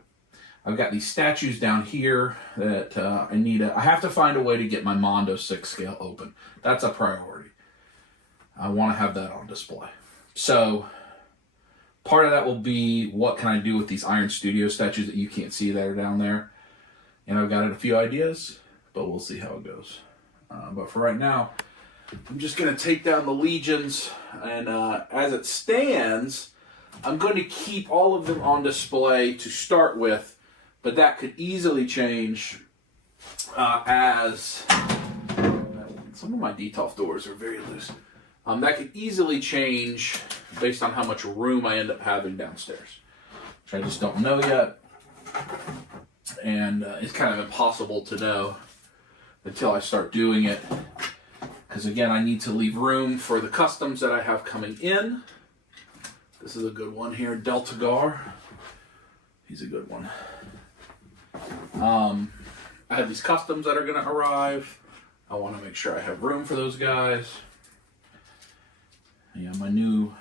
I've got these statues down here that I have to find a way to get my Mondo 6 scale open. That's a priority. I want to have that on display. So part of that will be what can I do with these Iron Studio statues that you can't see that are down there. And I've got a few ideas, but we'll see how it goes. But for right now, I'm just going to take down the legions. And as it stands, I'm going to keep all of them on display to start with. But that could easily change as some of my detolf doors are very loose. That could easily change based on how much room I end up having downstairs, which I just don't know yet. And it's kind of impossible to know until I start doing it Because again, I need to leave room for the customs that I have coming in. This is a good one here, Delta Gar. He's a good one. I have these customs that are going to arrive. I want to make sure I have room for those guys. Yeah, my new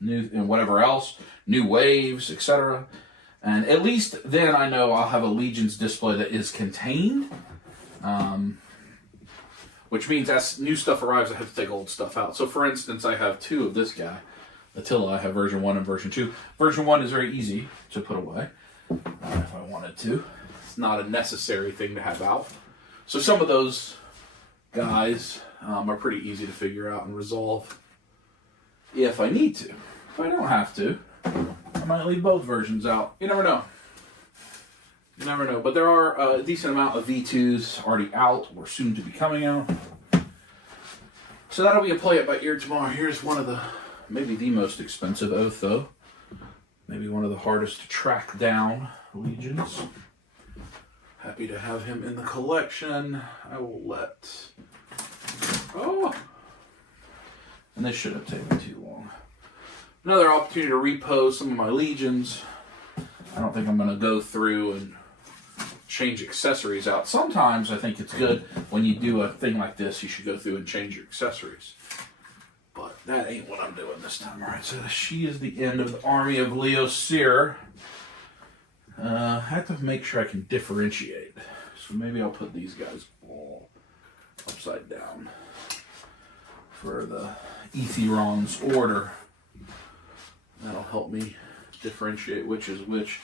and whatever else, new waves, etc. And at least then I know I'll have a Legions display that is contained. Which means as new stuff arrives, I have to take old stuff out. So for instance, I have 2 of this guy. Attila, I have version 1 and version 2. Version 1 is very easy to put away if I wanted to. It's not a necessary thing to have out. So some of those guys are pretty easy to figure out and resolve if I need to. If I don't have to, I might leave both versions out. You never know. You never know. But there are a decent amount of V2s already out or soon to be coming out. So that'll be a play it by ear tomorrow. Here's one of the, maybe the most expensive oath though. Maybe one of the hardest to track down Legions. Happy to have him in the collection. I will let... Oh! And this shouldn't have taken too long. Another opportunity to repose some of my Legions. I don't think I'm going to go through and change accessories out. Sometimes I think it's good when you do a thing like this, you should go through and change your accessories. But that ain't what I'm doing this time. Alright, so she is the end of the army of Leo Seer. I have to make sure I can differentiate. So maybe I'll put these guys all upside down for the Etheron's order. That'll help me differentiate which is which.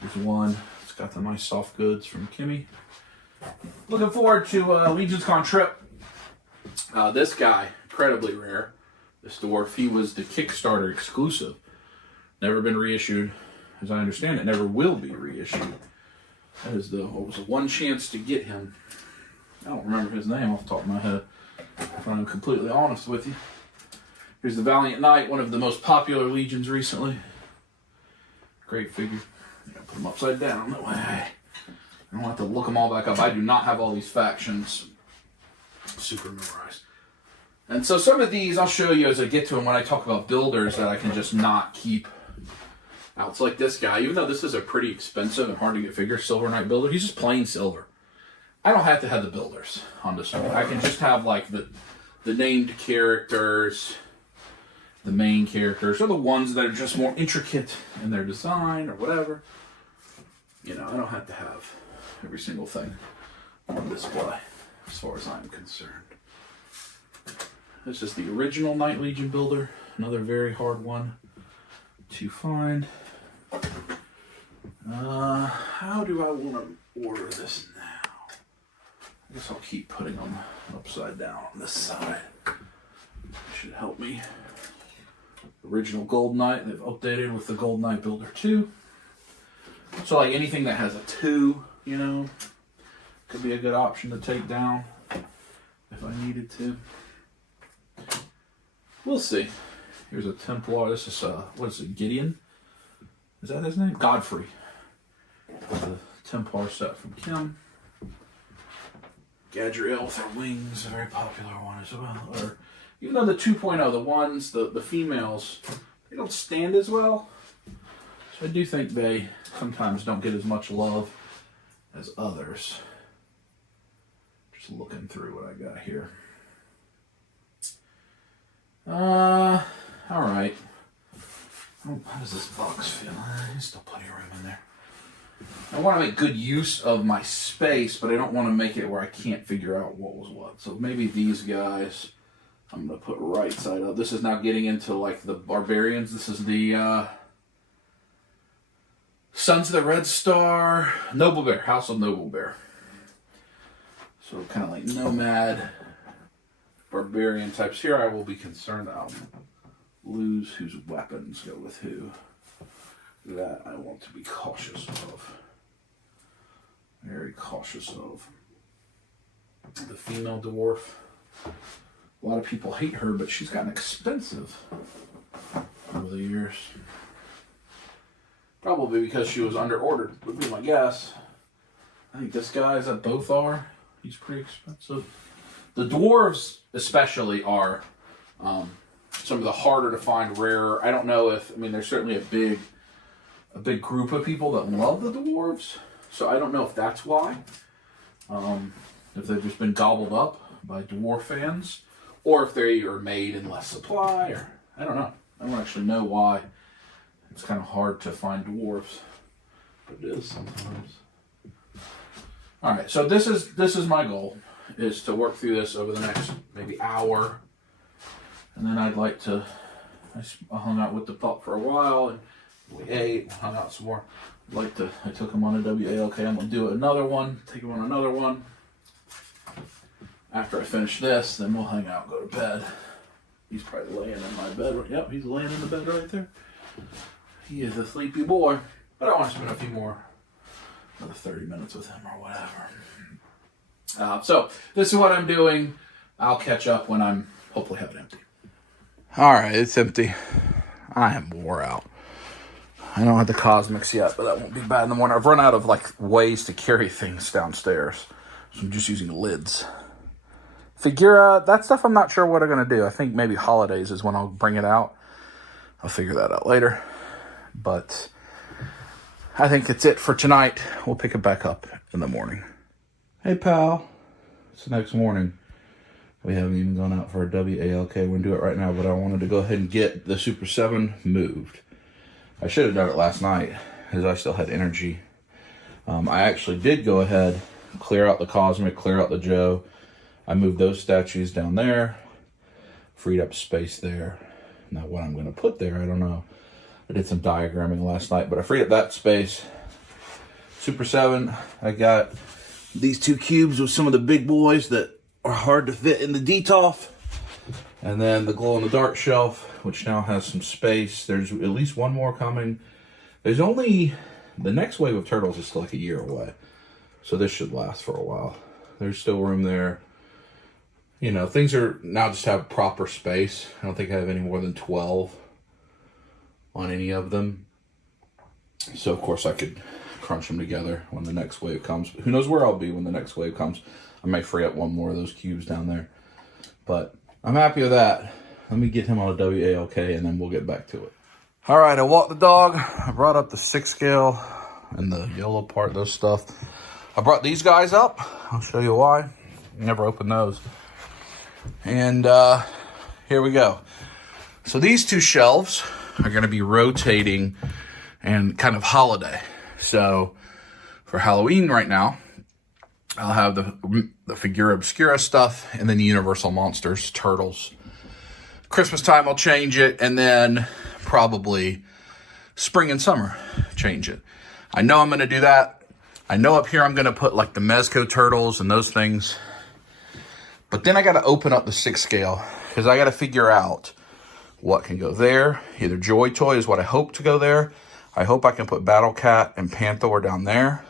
Here's one. It's got the nice soft goods from Kimmy. Looking forward to Legions Con trip. This guy, incredibly rare. This dwarf, he was the Kickstarter exclusive. Never been reissued. As I understand it, never will be reissued. That is what was the one chance to get him. I don't remember his name off the top of my head, if I'm completely honest with you. Here's the Valiant Knight, one of the most popular Legions recently. Great figure. I'm gonna put them upside down, that way I don't have to look them all back up. I do not have all these factions super memorized. And so some of these I'll show you as I get to them when I talk about builders that I can just not keep out. It's like this guy, even though this is a pretty expensive and hard to get figure, Silver Knight builder, he's just plain silver. I don't have to have the builders on this one. I can just have like the named characters, the main characters, or the ones that are just more intricate in their design or whatever. You know, I don't have to have every single thing on display as far as I'm concerned. This is the original Night Legion builder, another very hard one to find. How do I want to order this now? I guess I'll keep putting them upside down on this side. Should help me. Original Gold Knight, they've updated with the Gold Knight Builder 2. So like anything that has a 2, you know, could be a good option to take down if I needed to. We'll see. Here's a Templar. This is what is it, Gideon? Is that his name? Godfrey. The Templar set from Kim. Gadriel with her wings, a very popular one as well. Or even though the 2.0, the ones, the females, they don't stand as well. So I do think they sometimes don't get as much love as others. Just looking through what I got here. Alright. How does this box feel? There's still plenty of room in there. I want to make good use of my space, but I don't want to make it where I can't figure out what was what. So maybe these guys, I'm going to put right side up. This is now getting into like the barbarians. This is the Sons of the Red Star, Noble Bear, House of Noble Bear. So kind of like nomad, barbarian types. Here I will be concerned that I'll lose whose weapons go with who. That I want to be cautious of. Very cautious of. The female dwarf. A lot of people hate her, but she's gotten expensive over the years. Probably because she was under-ordered, would be my guess. I think this guy, as that both are, he's pretty expensive. The dwarves especially are some of the harder to find, rarer. I don't know if, I mean, there's certainly a big group of people that love the dwarves, so I don't know if that's why. If they've just been gobbled up by dwarf fans, or if they are made in less supply, or I don't know. I don't actually know why it's kind of hard to find dwarves, but it is sometimes. All right, so this is my goal, is to work through this over the next maybe hour, and then I'd like to. I hung out with the pup for a while, and we ate, hung out some more. I took him on a WALK. I'm gonna do another one, take him on another one. After I finish this, then we'll hang out, go to bed. He's probably laying in my bed. Yep, he's laying in the bed right there. He is a sleepy boy, but I want to spend another 30 minutes with him or whatever. So this is what I'm doing. I'll catch up when I'm hopefully have it empty. All right, it's empty. I am wore out. I don't have the cosmics yet, but that won't be bad in the morning. I've run out of ways to carry things downstairs, so I'm just using lids. Figura, that stuff I'm not sure what I'm going to do. I think maybe holidays is when I'll bring it out. I'll figure that out later. But I think that's it for tonight. We'll pick it back up in the morning. Hey, pal. It's the next morning. We haven't even gone out for a WALK. We're going to do it right now, but I wanted to go ahead and get the Super 7 moved. I should have done it last night because I still had energy. I actually did go ahead, clear out the Cosmic, clear out the Joe. I moved those statues down there, freed up space there. Now what I'm going to put there, I don't know. I did some diagramming last night, but I freed up that space. Super 7, I got these two cubes with some of the big boys that are hard to fit in the DTOF. And then the glow-in-the-dark shelf, which now has some space. There's at least one more coming. There's only, the next wave of turtles is still like a year away. So this should last for a while. There's still room there. You know, things are now just have proper space. I don't think I have any more than 12 on any of them. So, of course, I could crunch them together when the next wave comes. Who knows where I'll be when the next wave comes. I may free up one more of those cubes down there. But I'm happy with that. Let me get him on a WALK, and then we'll get back to it. All right, I walked the dog. I brought up the 6 scale and the yellow part, those stuff. I brought these guys up. I'll show you why. Never opened those. And here we go. So these two shelves are going to be rotating and kind of holiday. So for Halloween right now, I'll have the Figura Obscura stuff and then the Universal Monsters, Turtles. Christmas time I'll change it, and then probably spring and summer change it. I know I'm going to do that. I know up here I'm going to put like the Mezco Turtles and those things. But then I got to open up the 6 scale because I got to figure out what can go there. Either Joy Toy is what I hope to go there. I hope I can put Battle Cat and Panther down there.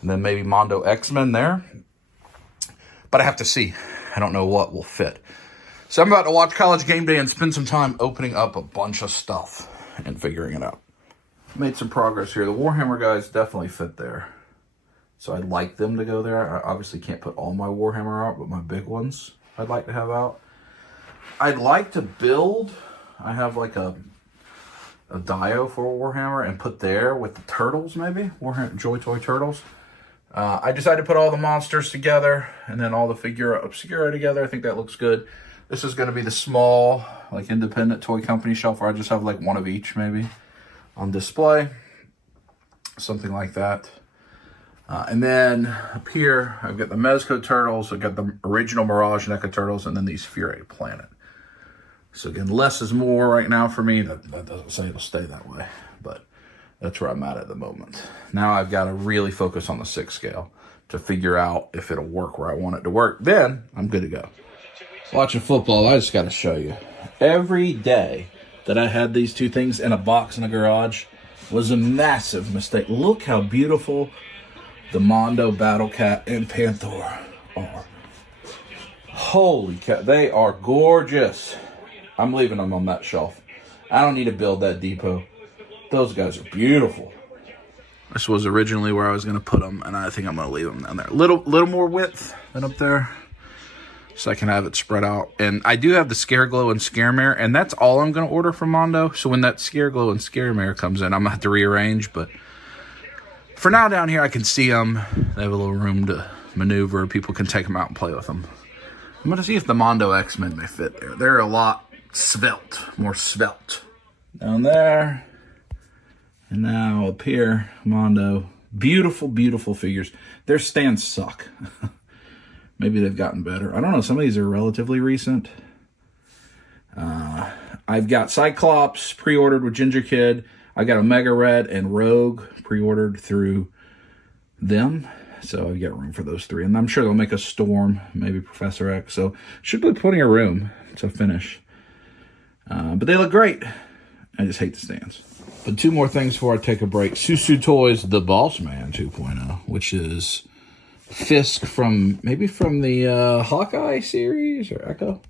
And then maybe Mondo X-Men there. But I have to see. I don't know what will fit. So I'm about to watch College Game Day and spend some time opening up a bunch of stuff and figuring it out. Made some progress here. The Warhammer guys definitely fit there. So I'd like them to go there. I obviously can't put all my Warhammer out, but my big ones I'd like to have out. I'd like to build. I have like a Dio for Warhammer and put there with the Turtles maybe. Warhammer Joy Toy Turtles. I decided to put all the monsters together and then all the Figura Obscura together. I think that looks good. This is going to be the small, like independent toy company shelf where I just have like one of each maybe on display. Something like that. And then up here, I've got the Mezco Turtles. I've got the original Mirage NECA Turtles and then these Fury Planet. So again, less is more right now for me. That doesn't say it'll stay that way, but that's where I'm at the moment. Now I've got to really focus on the 6 scale to figure out if it'll work where I want it to work. Then I'm good to go. Watching football, I just got to show you. Every day that I had these two things in a box in the garage was a massive mistake. Look how beautiful the Mondo, Battle Cat, and Panther are. Holy cow, they are gorgeous. I'm leaving them on that shelf. I don't need to build that depot. Those guys are beautiful. This was originally where I was going to put them, and I think I'm going to leave them down there. Little more width than up there. so I can have it spread out. And I do have the Scare Glow and Scare Mare, and that's all I'm going to order from Mondo. So when that Scare Glow and Scare Mare comes in, I'm going to have to rearrange. But for now, down here, I can see them. They have a little room to maneuver. People can take them out and play with them. I'm going to see if the Mondo X-Men may fit there. They're a lot svelte, more svelte. Down there. And now up here, Mondo. Beautiful, beautiful figures. Their stands suck. Maybe they've gotten better. I don't know. Some of these are relatively recent. I've got Cyclops pre-ordered with Ginger Kid. I got Omega Red and Rogue pre-ordered through them. So I've got room for those three. And I'm sure they'll make a Storm, maybe Professor X. So should be plenty of room to finish. But they look great. I just hate the stands. But two more things before I take a break. Susu Toys, The Boss Man 2.0, which is Fisk from the Hawkeye series or Echo.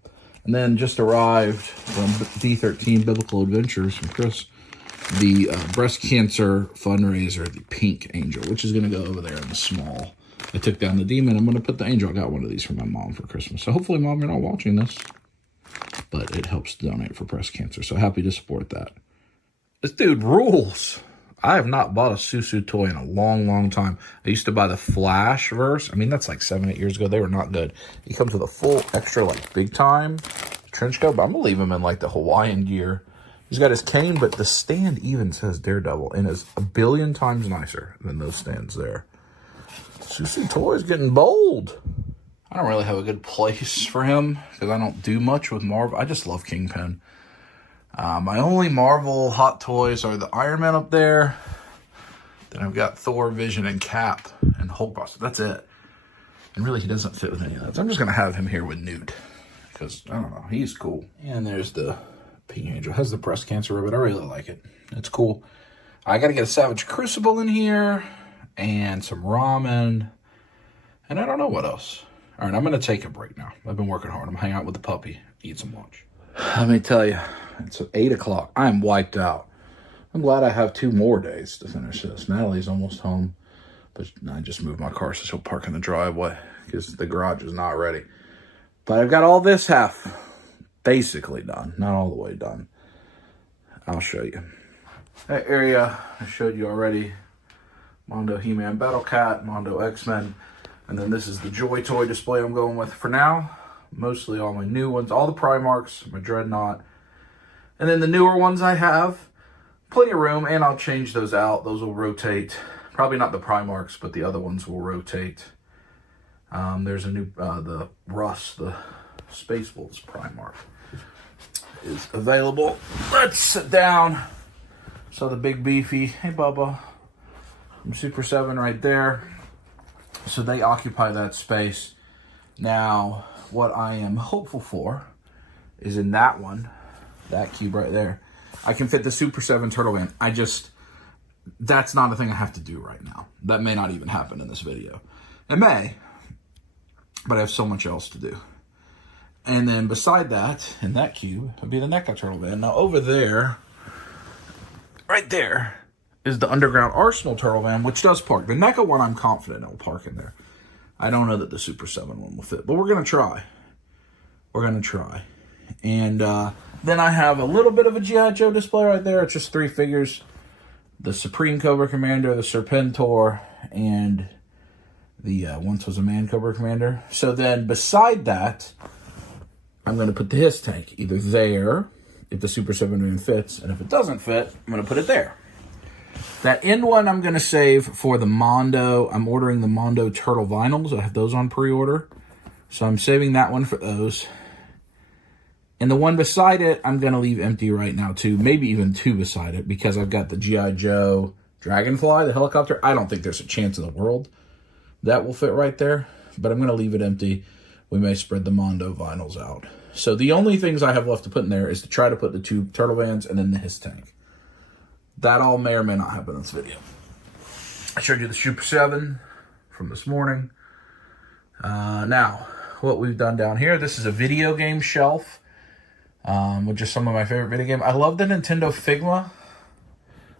And then just arrived from D13 Biblical Adventures from Chris, the breast cancer fundraiser, the Pink Angel, which is going to go over there in the small. I took down the demon. I'm going to put the angel. I got one of these for my mom for Christmas. So hopefully, Mom, you're not watching this. But it helps to donate for breast cancer. So happy to support that. This dude rules. I have not bought a Susu toy in a long, long time. I used to buy the Flash verse. I mean, that's like 7-8 years ago. They were not good. He comes with a full extra, like, big time trench coat. But I'm going to leave him in, like, the Hawaiian gear. He's got his cane, but the stand even says Daredevil and is a billion times nicer than those stands there. Susu Toys getting bold. I don't really have a good place for him because I don't do much with Marvel. I just love Kingpin. My only Marvel hot toys are the Iron Man up there. Then I've got Thor, Vision, and Cap, and Hulkbuster. That's it. And really, he doesn't fit with any of that. So I'm just going to have him here with Newt. Because, I don't know, he's cool. And there's the Pink Angel. Has the breast cancer ribbon. I really like it. It's cool. I got to get a Savage Crucible in here. And some ramen. And I don't know what else. All right, I'm going to take a break now. I've been working hard. I'm going to hang out with the puppy. Eat some lunch. Let me tell you. It's 8 o'clock. I am wiped out. I'm glad I have 2 more days to finish this. Natalie's almost home. But I just moved my car so she'll park in the driveway because the garage is not ready. But I've got all this half basically done. Not all the way done. I'll show you. That area I showed you already. Mondo He-Man Battle Cat, Mondo X-Men. And then this is the Joy Toy display I'm going with for now. Mostly all my new ones. All the Primarchs, my Dreadnought. And then the newer ones I have. Plenty of room, and I'll change those out. Those will rotate. Probably not the Primarchs, but the other ones will rotate. There's a new, the Russ, the Space Wolves Primarch is available. Let's sit down. So the big beefy, hey Bubba, from Super 7 right there. So they occupy that space. Now, what I am hopeful for is in that one, that cube right there, I can fit the Super 7 Turtle Van. That's not a thing I have to do right now. That may not even happen in this video. It may, but I have so much else to do. And then beside that, in that cube, would be the NECA Turtle Van. Now over there, right there, is the Underground Arsenal Turtle Van, which does park. The NECA one, I'm confident it will park in there. I don't know that the Super 7 one will fit, but we're going to try. We're going to try. And then I have a little bit of a G.I. Joe display right there. It's just 3 figures. The Supreme Cobra Commander, the Serpentor, and the Once Was a Man Cobra Commander. So then beside that, I'm going to put the Hiss tank either there, if the Super 7 Van fits, and if it doesn't fit, I'm going to put it there. That end one I'm going to save for the Mondo. I'm ordering the Mondo Turtle Vinyls. I have those on pre-order. So I'm saving that one for those. And the one beside it, I'm going to leave empty right now too. Maybe even 2 beside it because I've got the G.I. Joe Dragonfly, the helicopter. I don't think there's a chance in the world that will fit right there. But I'm going to leave it empty. We may spread the Mondo vinyls out. So the only things I have left to put in there is to try to put the 2 Turtle Vans and then the Hiss tank. That all may or may not happen in this video. I showed you the Super 7 from this morning. Now, what we've done down here, this is a video game shelf. With just some of my favorite video games. I love the Nintendo Figma.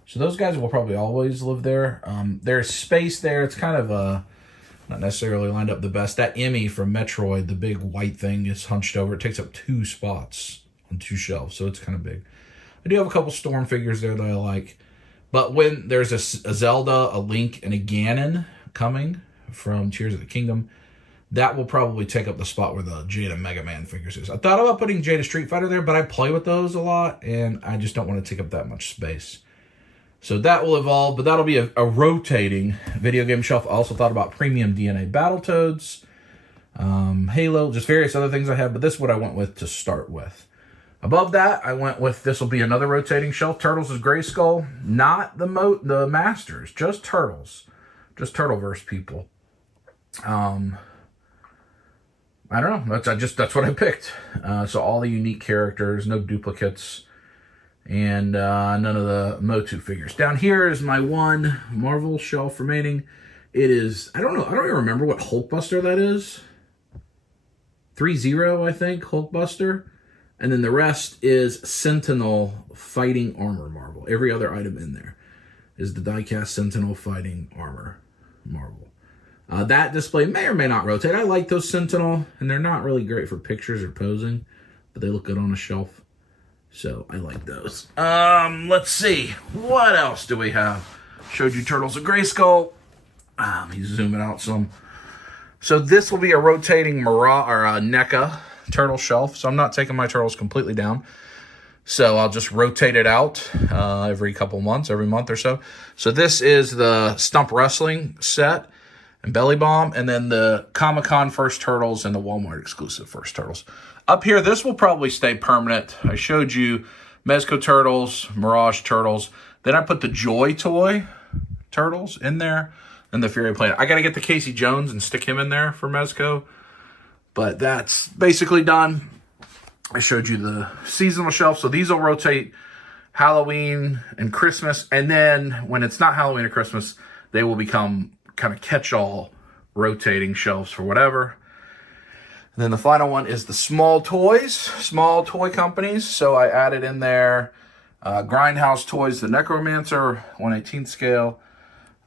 So those guys will probably always live there. There's space there. It's kind of a Not necessarily lined up the best. That Emmy from Metroid, the big white thing, is hunched over. It takes up 2 spots on 2 shelves, so it's kind of big. I do have a couple Storm figures there that I like. But when there's a Zelda, a Link, and a Ganon coming from Tears of the Kingdom, that will probably take up the spot where the Jada Mega Man figures is. I thought about putting Jada Street Fighter there, but I play with those a lot, and I just don't want to take up that much space. So that will evolve, but that'll be a rotating video game shelf. I also thought about Premium DNA Battletoads, Halo, just various other things I have, but this is what I went with to start with. Above that, I went with, this will be another rotating shelf. Turtles is Grayskull, not the Masters, just Turtles. Just Turtleverse people. I don't know, that's what I picked. So all the unique characters, no duplicates, and none of the Motu figures. Down here is my one Marvel shelf remaining. It is, I don't even remember what Hulkbuster that is. 3-0, I think, Hulkbuster. And then the rest is Sentinel Fighting Armor Marvel. Every other item in there is the diecast Sentinel Fighting Armor Marvel. That display may or may not rotate. I like those Sentinel, and they're not really great for pictures or posing, but they look good on a shelf. So I like those. Let's see. What else do we have? Showed you Turtles of Grayskull. He's zooming out some. So this will be a rotating NECA turtle shelf. So I'm not taking my turtles completely down. So I'll just rotate it out every month or so. So this is the Stump Wrestling set and Belly Bomb, and then the Comic-Con First Turtles and the Walmart exclusive First Turtles. Up here, this will probably stay permanent. I showed you Mezco Turtles, Mirage Turtles. Then I put the Joy Toy Turtles in there, and the Fury Planet. I got to get the Casey Jones and stick him in there for Mezco, but that's basically done. I showed you the seasonal shelf, so these will rotate Halloween and Christmas, and then when it's not Halloween or Christmas, they will become kind of catch-all rotating shelves for whatever. And then the final one is the small toys, small toy companies. So I added in there Grindhouse Toys, the Necromancer, 1/18 scale.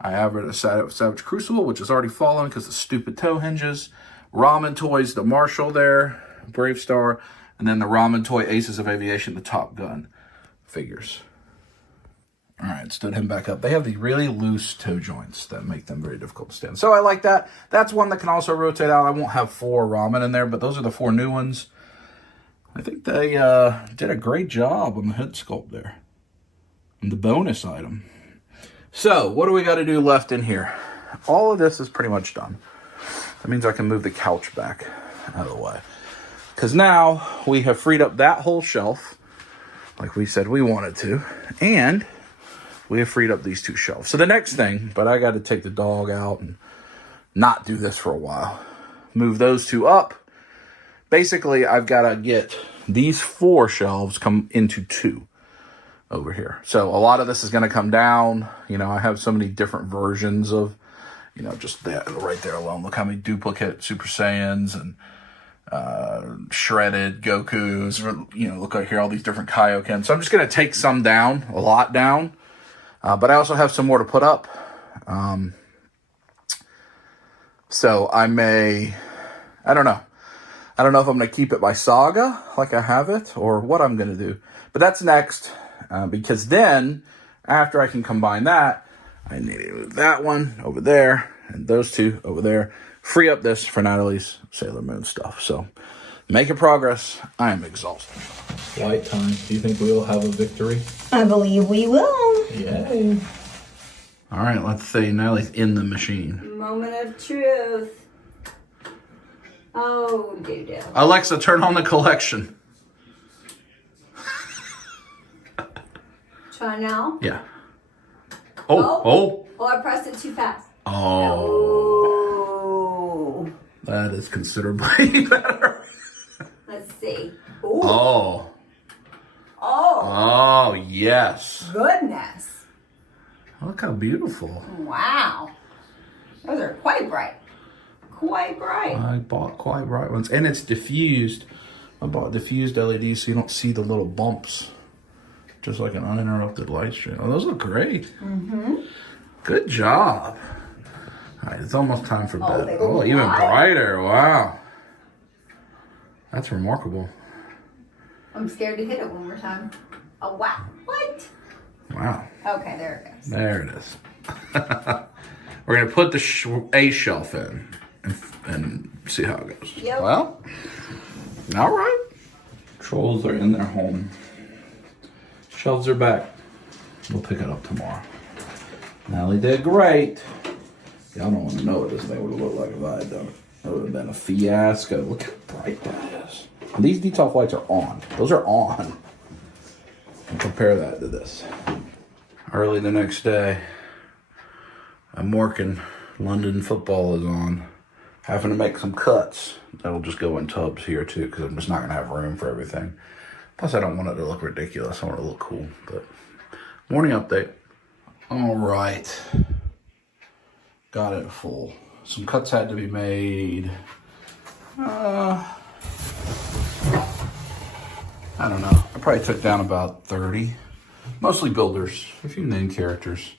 I added a Savage Crucible, which is already fallen because of stupid toe hinges. Ramen Toys, the Marshall there, Brave Star. And then the Ramen Toy Aces of Aviation, the Top Gun figures. All right, stood him back up. They have these really loose toe joints that make them very difficult to stand. So I like that. That's one that can also rotate out. I won't have 4 ramen in there, but those are the 4 new ones. I think they did a great job on the head sculpt there. And the bonus item. So what do we got to do left in here? All of this is pretty much done. That means I can move the couch back out of the way. Because now we have freed up that whole shelf, like we said we wanted to. And we have freed up these 2 shelves. So the next thing, but I got to take the dog out and not do this for a while. Move those 2 up. Basically, I've got to get these 4 shelves come into 2 over here. So a lot of this is going to come down. You know, I have so many different versions of, you know, just that right there alone. Look how many duplicate Super Saiyans and shredded Gokus. You know, look right here, all these different Kaioken. So I'm just going to take some down, a lot down. But I also have some more to put up. So I don't know. I don't know if I'm going to keep it by saga, like I have it, or what I'm going to do. But that's next, because then, after I can combine that, I need to move that one over there, and those 2 over there. Free up this for Natalie's Sailor Moon stuff. So, making progress. I am exhausted. Flight time. Do you think we will have a victory? I believe we will. Yay. All right, let's say Natalie's in the machine. Moment of truth. Oh, doo-doo. Alexa, turn on the collection. Try now? Yeah. Oh, I pressed it too fast. Oh. That is considerably better. Let's see. Ooh. Oh. Oh. Oh, yes. Goodness. Look how beautiful. Wow. Those are quite bright. Quite bright. I bought quite bright ones. And it's diffused. I bought diffused LEDs so you don't see the little bumps. Just like an uninterrupted light stream. Oh, those look great. Mm-hmm. Good job. All right, it's almost time for Oh, bed. they look Oh, even bright. brighter. Wow. That's remarkable. I'm scared to hit it one more time. Oh, wow. What? Wow. Okay, there it goes. There it is. We're going to put the A shelf in and see how it goes. Yep. Well, all right. Trolls are in their home. Shelves are back. We'll pick it up tomorrow. Natalie did great. Y'all don't want to know what this thing would have looked like if I had done it. It would have been a fiasco. Look how bright that is. And these detail lights are on. Those are on. And compare that to this. Early the next day, I'm working. London football is on. Having to make some cuts. That'll just go in tubs here too, because I'm just not going to have room for everything. Plus, I don't want it to look ridiculous. I want it to look cool. But morning update. All right. Got it full. Some cuts had to be made. I don't know. I probably took down about 30. Mostly builders. A few named characters.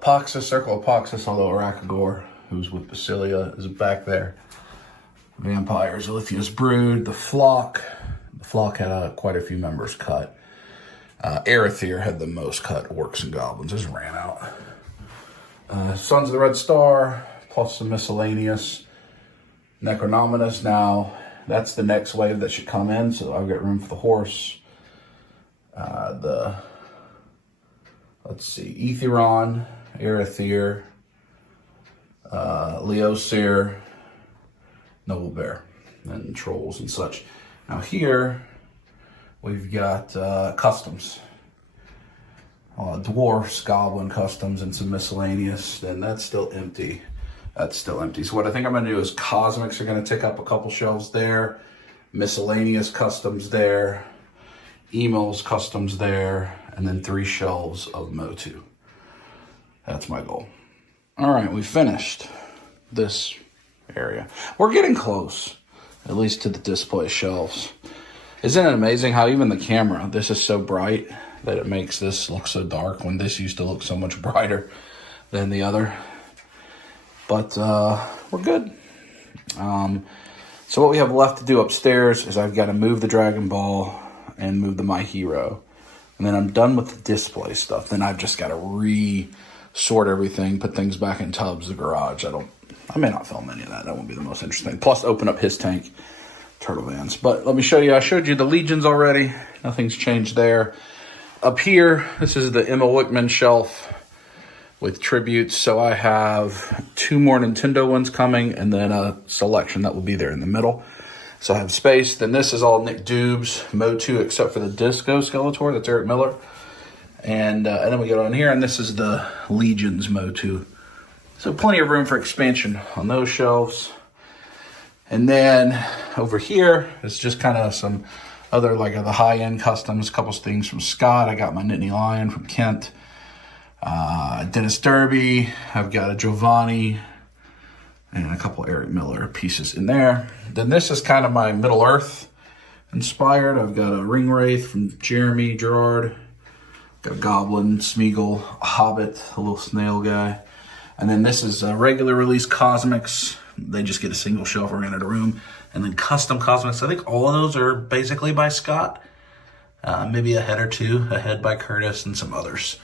Poxus, Circle of Poxus, although Arachagor, who's with Basilia, is back there. Vampires, Lithia's Brood, the Flock. The Flock had quite a few members cut. Arethyr had the most cut. Orcs and Goblins just ran out. Sons of the Red Star, plus some miscellaneous. Necronominus now. That's the next wave that should come in, so I've got room for the horse. Etheron, Arethyr, Leosir, Noble Bear, and Trolls and such. Now here, we've got customs. Dwarfs, Goblin customs, and some miscellaneous. Then that's still empty. So what I think I'm going to do is Cosmics are going to take up a couple shelves there. Miscellaneous customs there. Emos customs there. And then 3 shelves of Motu. That's my goal. All right, we finished this area. We're getting close, at least to the display shelves. Isn't it amazing how even the camera, this is so bright that it makes this look so dark when this used to look so much brighter than the other. But we're good. So what we have left to do upstairs is I've got to move the Dragon Ball and move the My Hero. And then I'm done with the display stuff. Then I've just got to re-sort everything, put things back in tubs, the garage. I may not film any of that. That won't be the most interesting. Plus open up his tank, Turtle Vans. But let me show you. I showed you the Legions already. Nothing's changed there. Up here, this is the Emma Wickman shelf with tributes. So I have 2 more Nintendo ones coming and then a selection that will be there in the middle. So I have space. Then this is all Nick Doobs, Motu, except for the Disco Skeletor. That's Eric Miller. And then we get on here, and this is the Legions Motu. So plenty of room for expansion on those shelves. And then over here is just kind of some other, like the high-end customs, a couple of things from Scott. I got my Nittany Lion from Kent. Dennis Derby. I've got a Giovanni and a couple Eric Miller pieces in there. Then this is kind of my Middle Earth inspired. I've got a Ring Wraith from Jeremy Gerard. Got a Goblin, Smeagol, a Hobbit, a little snail guy. And then this is a regular release Cosmics. They just get a single shelf or rented a room. And then custom Cosmics. I think all of those are basically by Scott. Maybe a head or two, a head by Curtis and some others.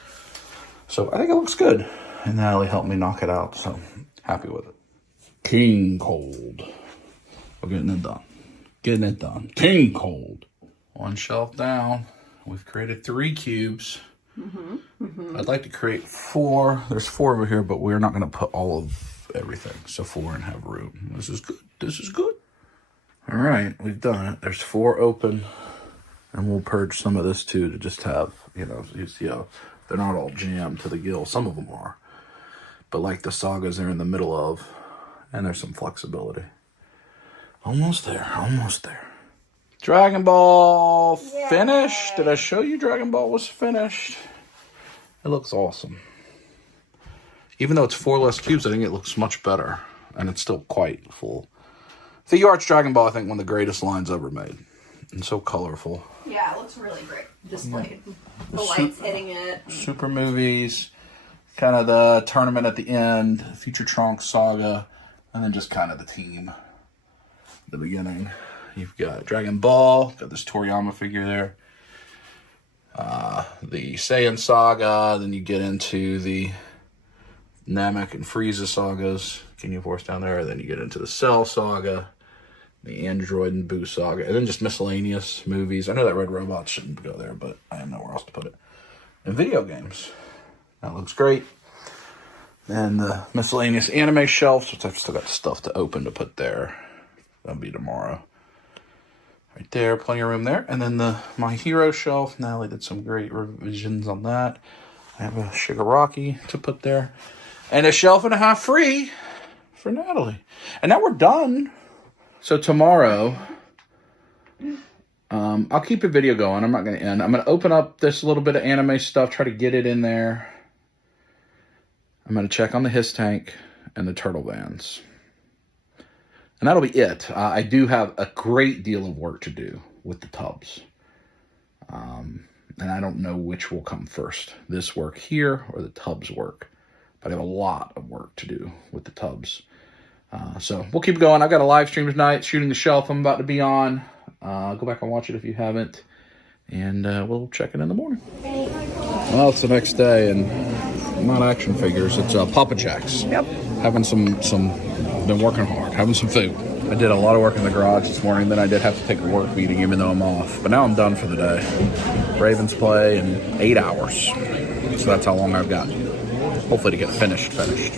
So I think it looks good. And Natalie helped me knock it out, so happy with it. King Cold. We're getting it done. King Cold. 1 shelf down. We've created 3 cubes. I'd like to create 4. There's 4 over here, but we're not going to put all of everything. So 4 and have room. This is good. All right, we've done it. There's 4 open. And we'll purge some of this too to just have, you see how they're not all jammed to the gill. Some of them are. But like the sagas they're in the middle of. And there's some flexibility. Almost there. Dragon Ball finished. Did I show you Dragon Ball was finished? It looks awesome. Even though it's 4 less cubes, I think it looks much better. And it's still quite full. Figure Arts Dragon Ball, I think, one of the greatest lines ever made. and so colorful. Yeah, it looks really great displayed. The lights hitting it. Super movies, kind of the tournament at the end, Future Trunks saga, and then just kind of the team. The beginning. You've got Dragon Ball, got this Toriyama figure there. The Saiyan saga, then you get into the Namek and Frieza sagas. King of Force down there. Then you get into the Cell saga, the Android and Boo saga, and then just miscellaneous movies. I know that Red Robot shouldn't go there, but I have nowhere else to put it. And video games. That looks great. And the miscellaneous anime shelves, which I've still got stuff to open to put there. That'll be tomorrow. Right there, plenty of room there. And then the My Hero shelf. Natalie did some great revisions on that. I have a Shigaraki to put there. And a shelf and a half free for Natalie. And now we're done. So tomorrow, I'll keep a video going. I'm not going to end. I'm going to open up this little bit of anime stuff, try to get it in there. I'm going to check on the Hiss Tank and the Turtle Vans. And that'll be it. I do have a great deal of work to do with the tubs. And I don't know which will come first. This work here or the tubs work. But I have a lot of work to do with the tubs. So we'll keep going. I've got a live stream tonight, shooting the shelf I'm about to be on. Go back and watch it if you haven't. And we'll check it in the morning. Well, it's the next day, and not action figures. It's Papa Jacks. Yep. Having some, been working hard, having some food. I did a lot of work in the garage this morning. Then I did have to take a work meeting, even though I'm off. But now I'm done for the day. Ravens play in 8 hours. So that's how long I've got. Hopefully to get finished. Hopefully.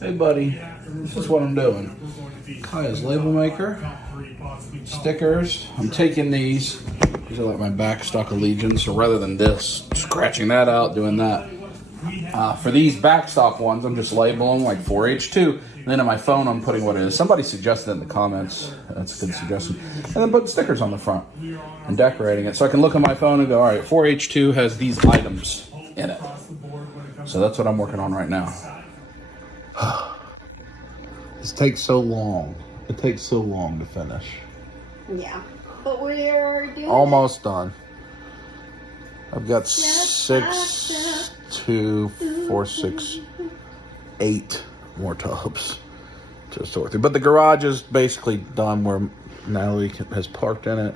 Hey, buddy. This is what I'm doing. Kaya's label maker. Stickers. I'm taking these. These are like my backstock Allegiance. So rather than this, scratching that out, doing that. For these backstock ones, I'm just labeling like 4H2. And then on my phone, I'm putting what it is. Somebody suggested in the comments. That's a good suggestion. And then put stickers on the front and decorating it. So I can look on my phone and go, all right, 4H2 has these items in it. So that's what I'm working on right now. This takes so long. It takes so long to finish. Yeah. But we're doing almost done. I've got 6, 2, 4, 6, 8 more tubs to sort through. But the garage is basically done where Natalie has parked in it.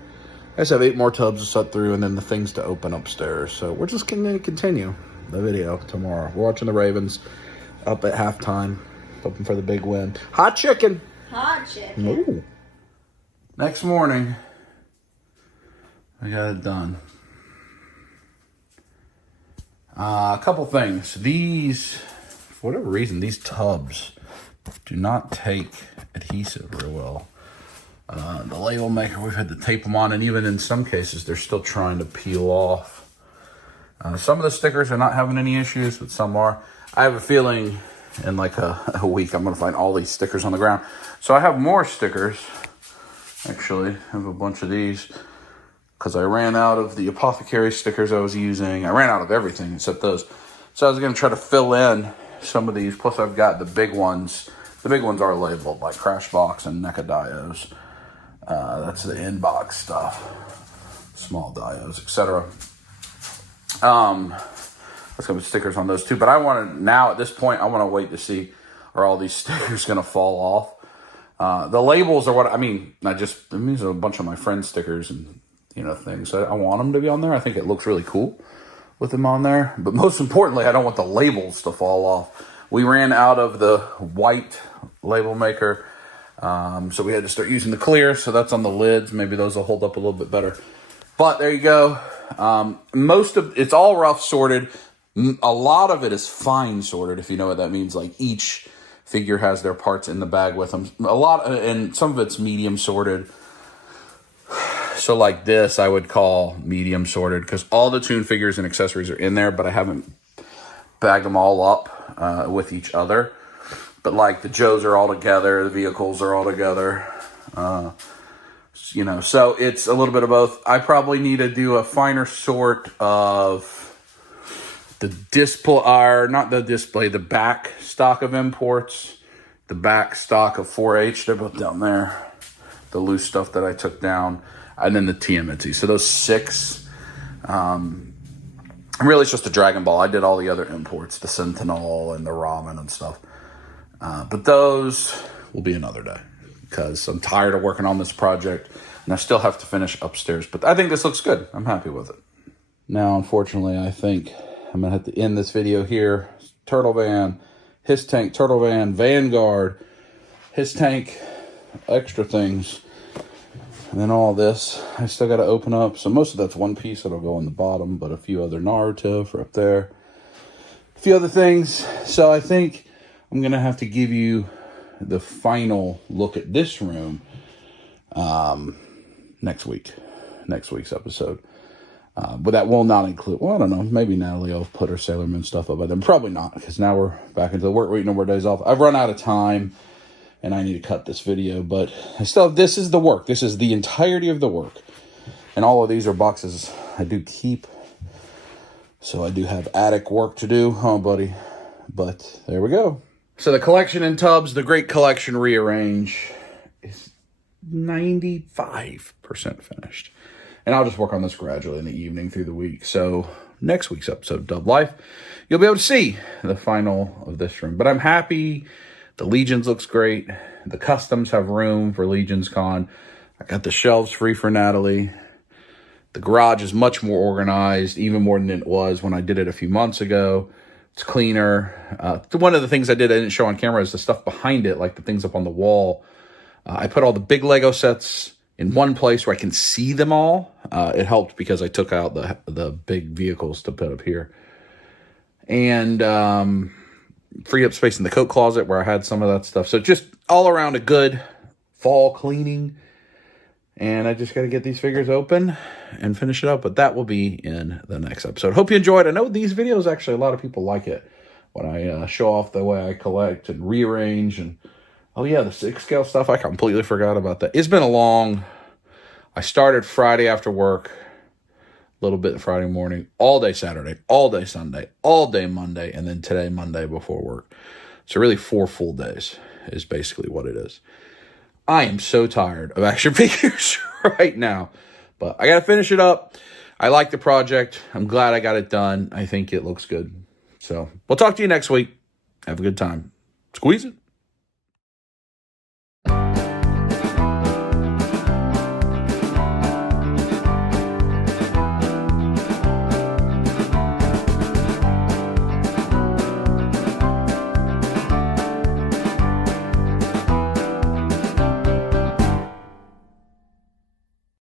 I just have 8 more tubs to set through and then the things to open upstairs. So we're just going to continue the video tomorrow. We're watching the Ravens up at halftime, hoping for the big win. Hot chicken. Hot chicken. Ooh. Next morning, I got it done. A couple things. These, for whatever reason, these tubs do not take adhesive real well. The label maker, we've had to tape them on, and even in some cases, they're still trying to peel off. Some of the stickers are not having any issues, but some are. I have a feeling in like a week, I'm going to find all these stickers on the ground. So I have more stickers. Actually, I have a bunch of these because I ran out of the apothecary stickers I was using. I ran out of everything except those. So I was going to try to fill in some of these. Plus, I've got the big ones. The big ones are labeled like Crashbox and NECA Dios. That's the inbox stuff. Small dios, etc. Let's go with stickers on those too. But I want to, now at this point, I want to wait to see, are all these stickers going to fall off? The labels are what, these are a bunch of my friends' stickers and, things. I want them to be on there. I think it looks really cool with them on there. But most importantly, I don't want the labels to fall off. We ran out of the white label maker. So we had to start using the clear. So that's on the lids. Maybe those will hold up a little bit better. But there you go. It's all rough sorted. A lot of it is fine sorted, if you know what that means. Like each figure has their parts in the bag with them. And some of it's medium sorted. So like this, I would call medium sorted because all the Toon figures and accessories are in there, but I haven't bagged them all up with each other. But like the Joes are all together, the vehicles are all together. So it's a little bit of both. I probably need to do a finer sort of the the back stock of imports, the back stock of 4H. They're both down there. the loose stuff that I took down, and then the TMNT. So those 6, really it's just a Dragon Ball. I did all the other imports, the Sentinel and the Ramen and stuff. But those will be another day because I'm tired of working on this project and I still have to finish upstairs. But I think this looks good. I'm happy with it. Now, unfortunately, I think I'm going to have to end this video here. Turtle Van, his tank, Turtle Van, Vanguard, his tank, extra things. And then all this, I still got to open up. So most of that's one piece that'll go on the bottom, but a few other Naruto for up there. A few other things. So I think I'm going to have to give you the final look at this room next week's episode. But that will not include, well, I don't know, maybe Natalie will put her Sailor Moon stuff up, but then probably not, because now we're back into the work week, no more days off. I've run out of time, and I need to cut this video, but I still, this is the work. This is the entirety of the work. And all of these are boxes I do keep. So I do have attic work to do, huh, buddy? But there we go. So the collection in TUBS, the Great Collection Rearrange, is 95% finished. And I'll just work on this gradually in the evening through the week. So next week's episode of Dub Life, you'll be able to see the final of this room. But I'm happy. The Legions looks great. The customs have room for Legions Con. I got the shelves free for Natalie. The garage is much more organized, even more than it was when I did it a few months ago. It's cleaner. One of the things I didn't show on camera is the stuff behind it, like the things up on the wall. I put all the big Lego sets in one place where I can see them all. It helped because I took out the big vehicles to put up here. And freed up space in the coat closet where I had some of that stuff. So just all around a good fall cleaning. And I just got to get these figures open and finish it up. But that will be in the next episode. Hope you enjoyed. I know these videos, actually, a lot of people like it. When I show off the way I collect and rearrange. And, oh, yeah, the 6-scale stuff. I completely forgot about that. It's been a long... I started Friday after work. A little bit Friday morning. All day Saturday. All day Sunday. All day Monday. And then today, Monday, before work. So really 4 full days is basically what it is. I am so tired of action figures right now. But I got to finish it up. I like the project. I'm glad I got it done. I think it looks good. So we'll talk to you next week. Have a good time. Squeeze it.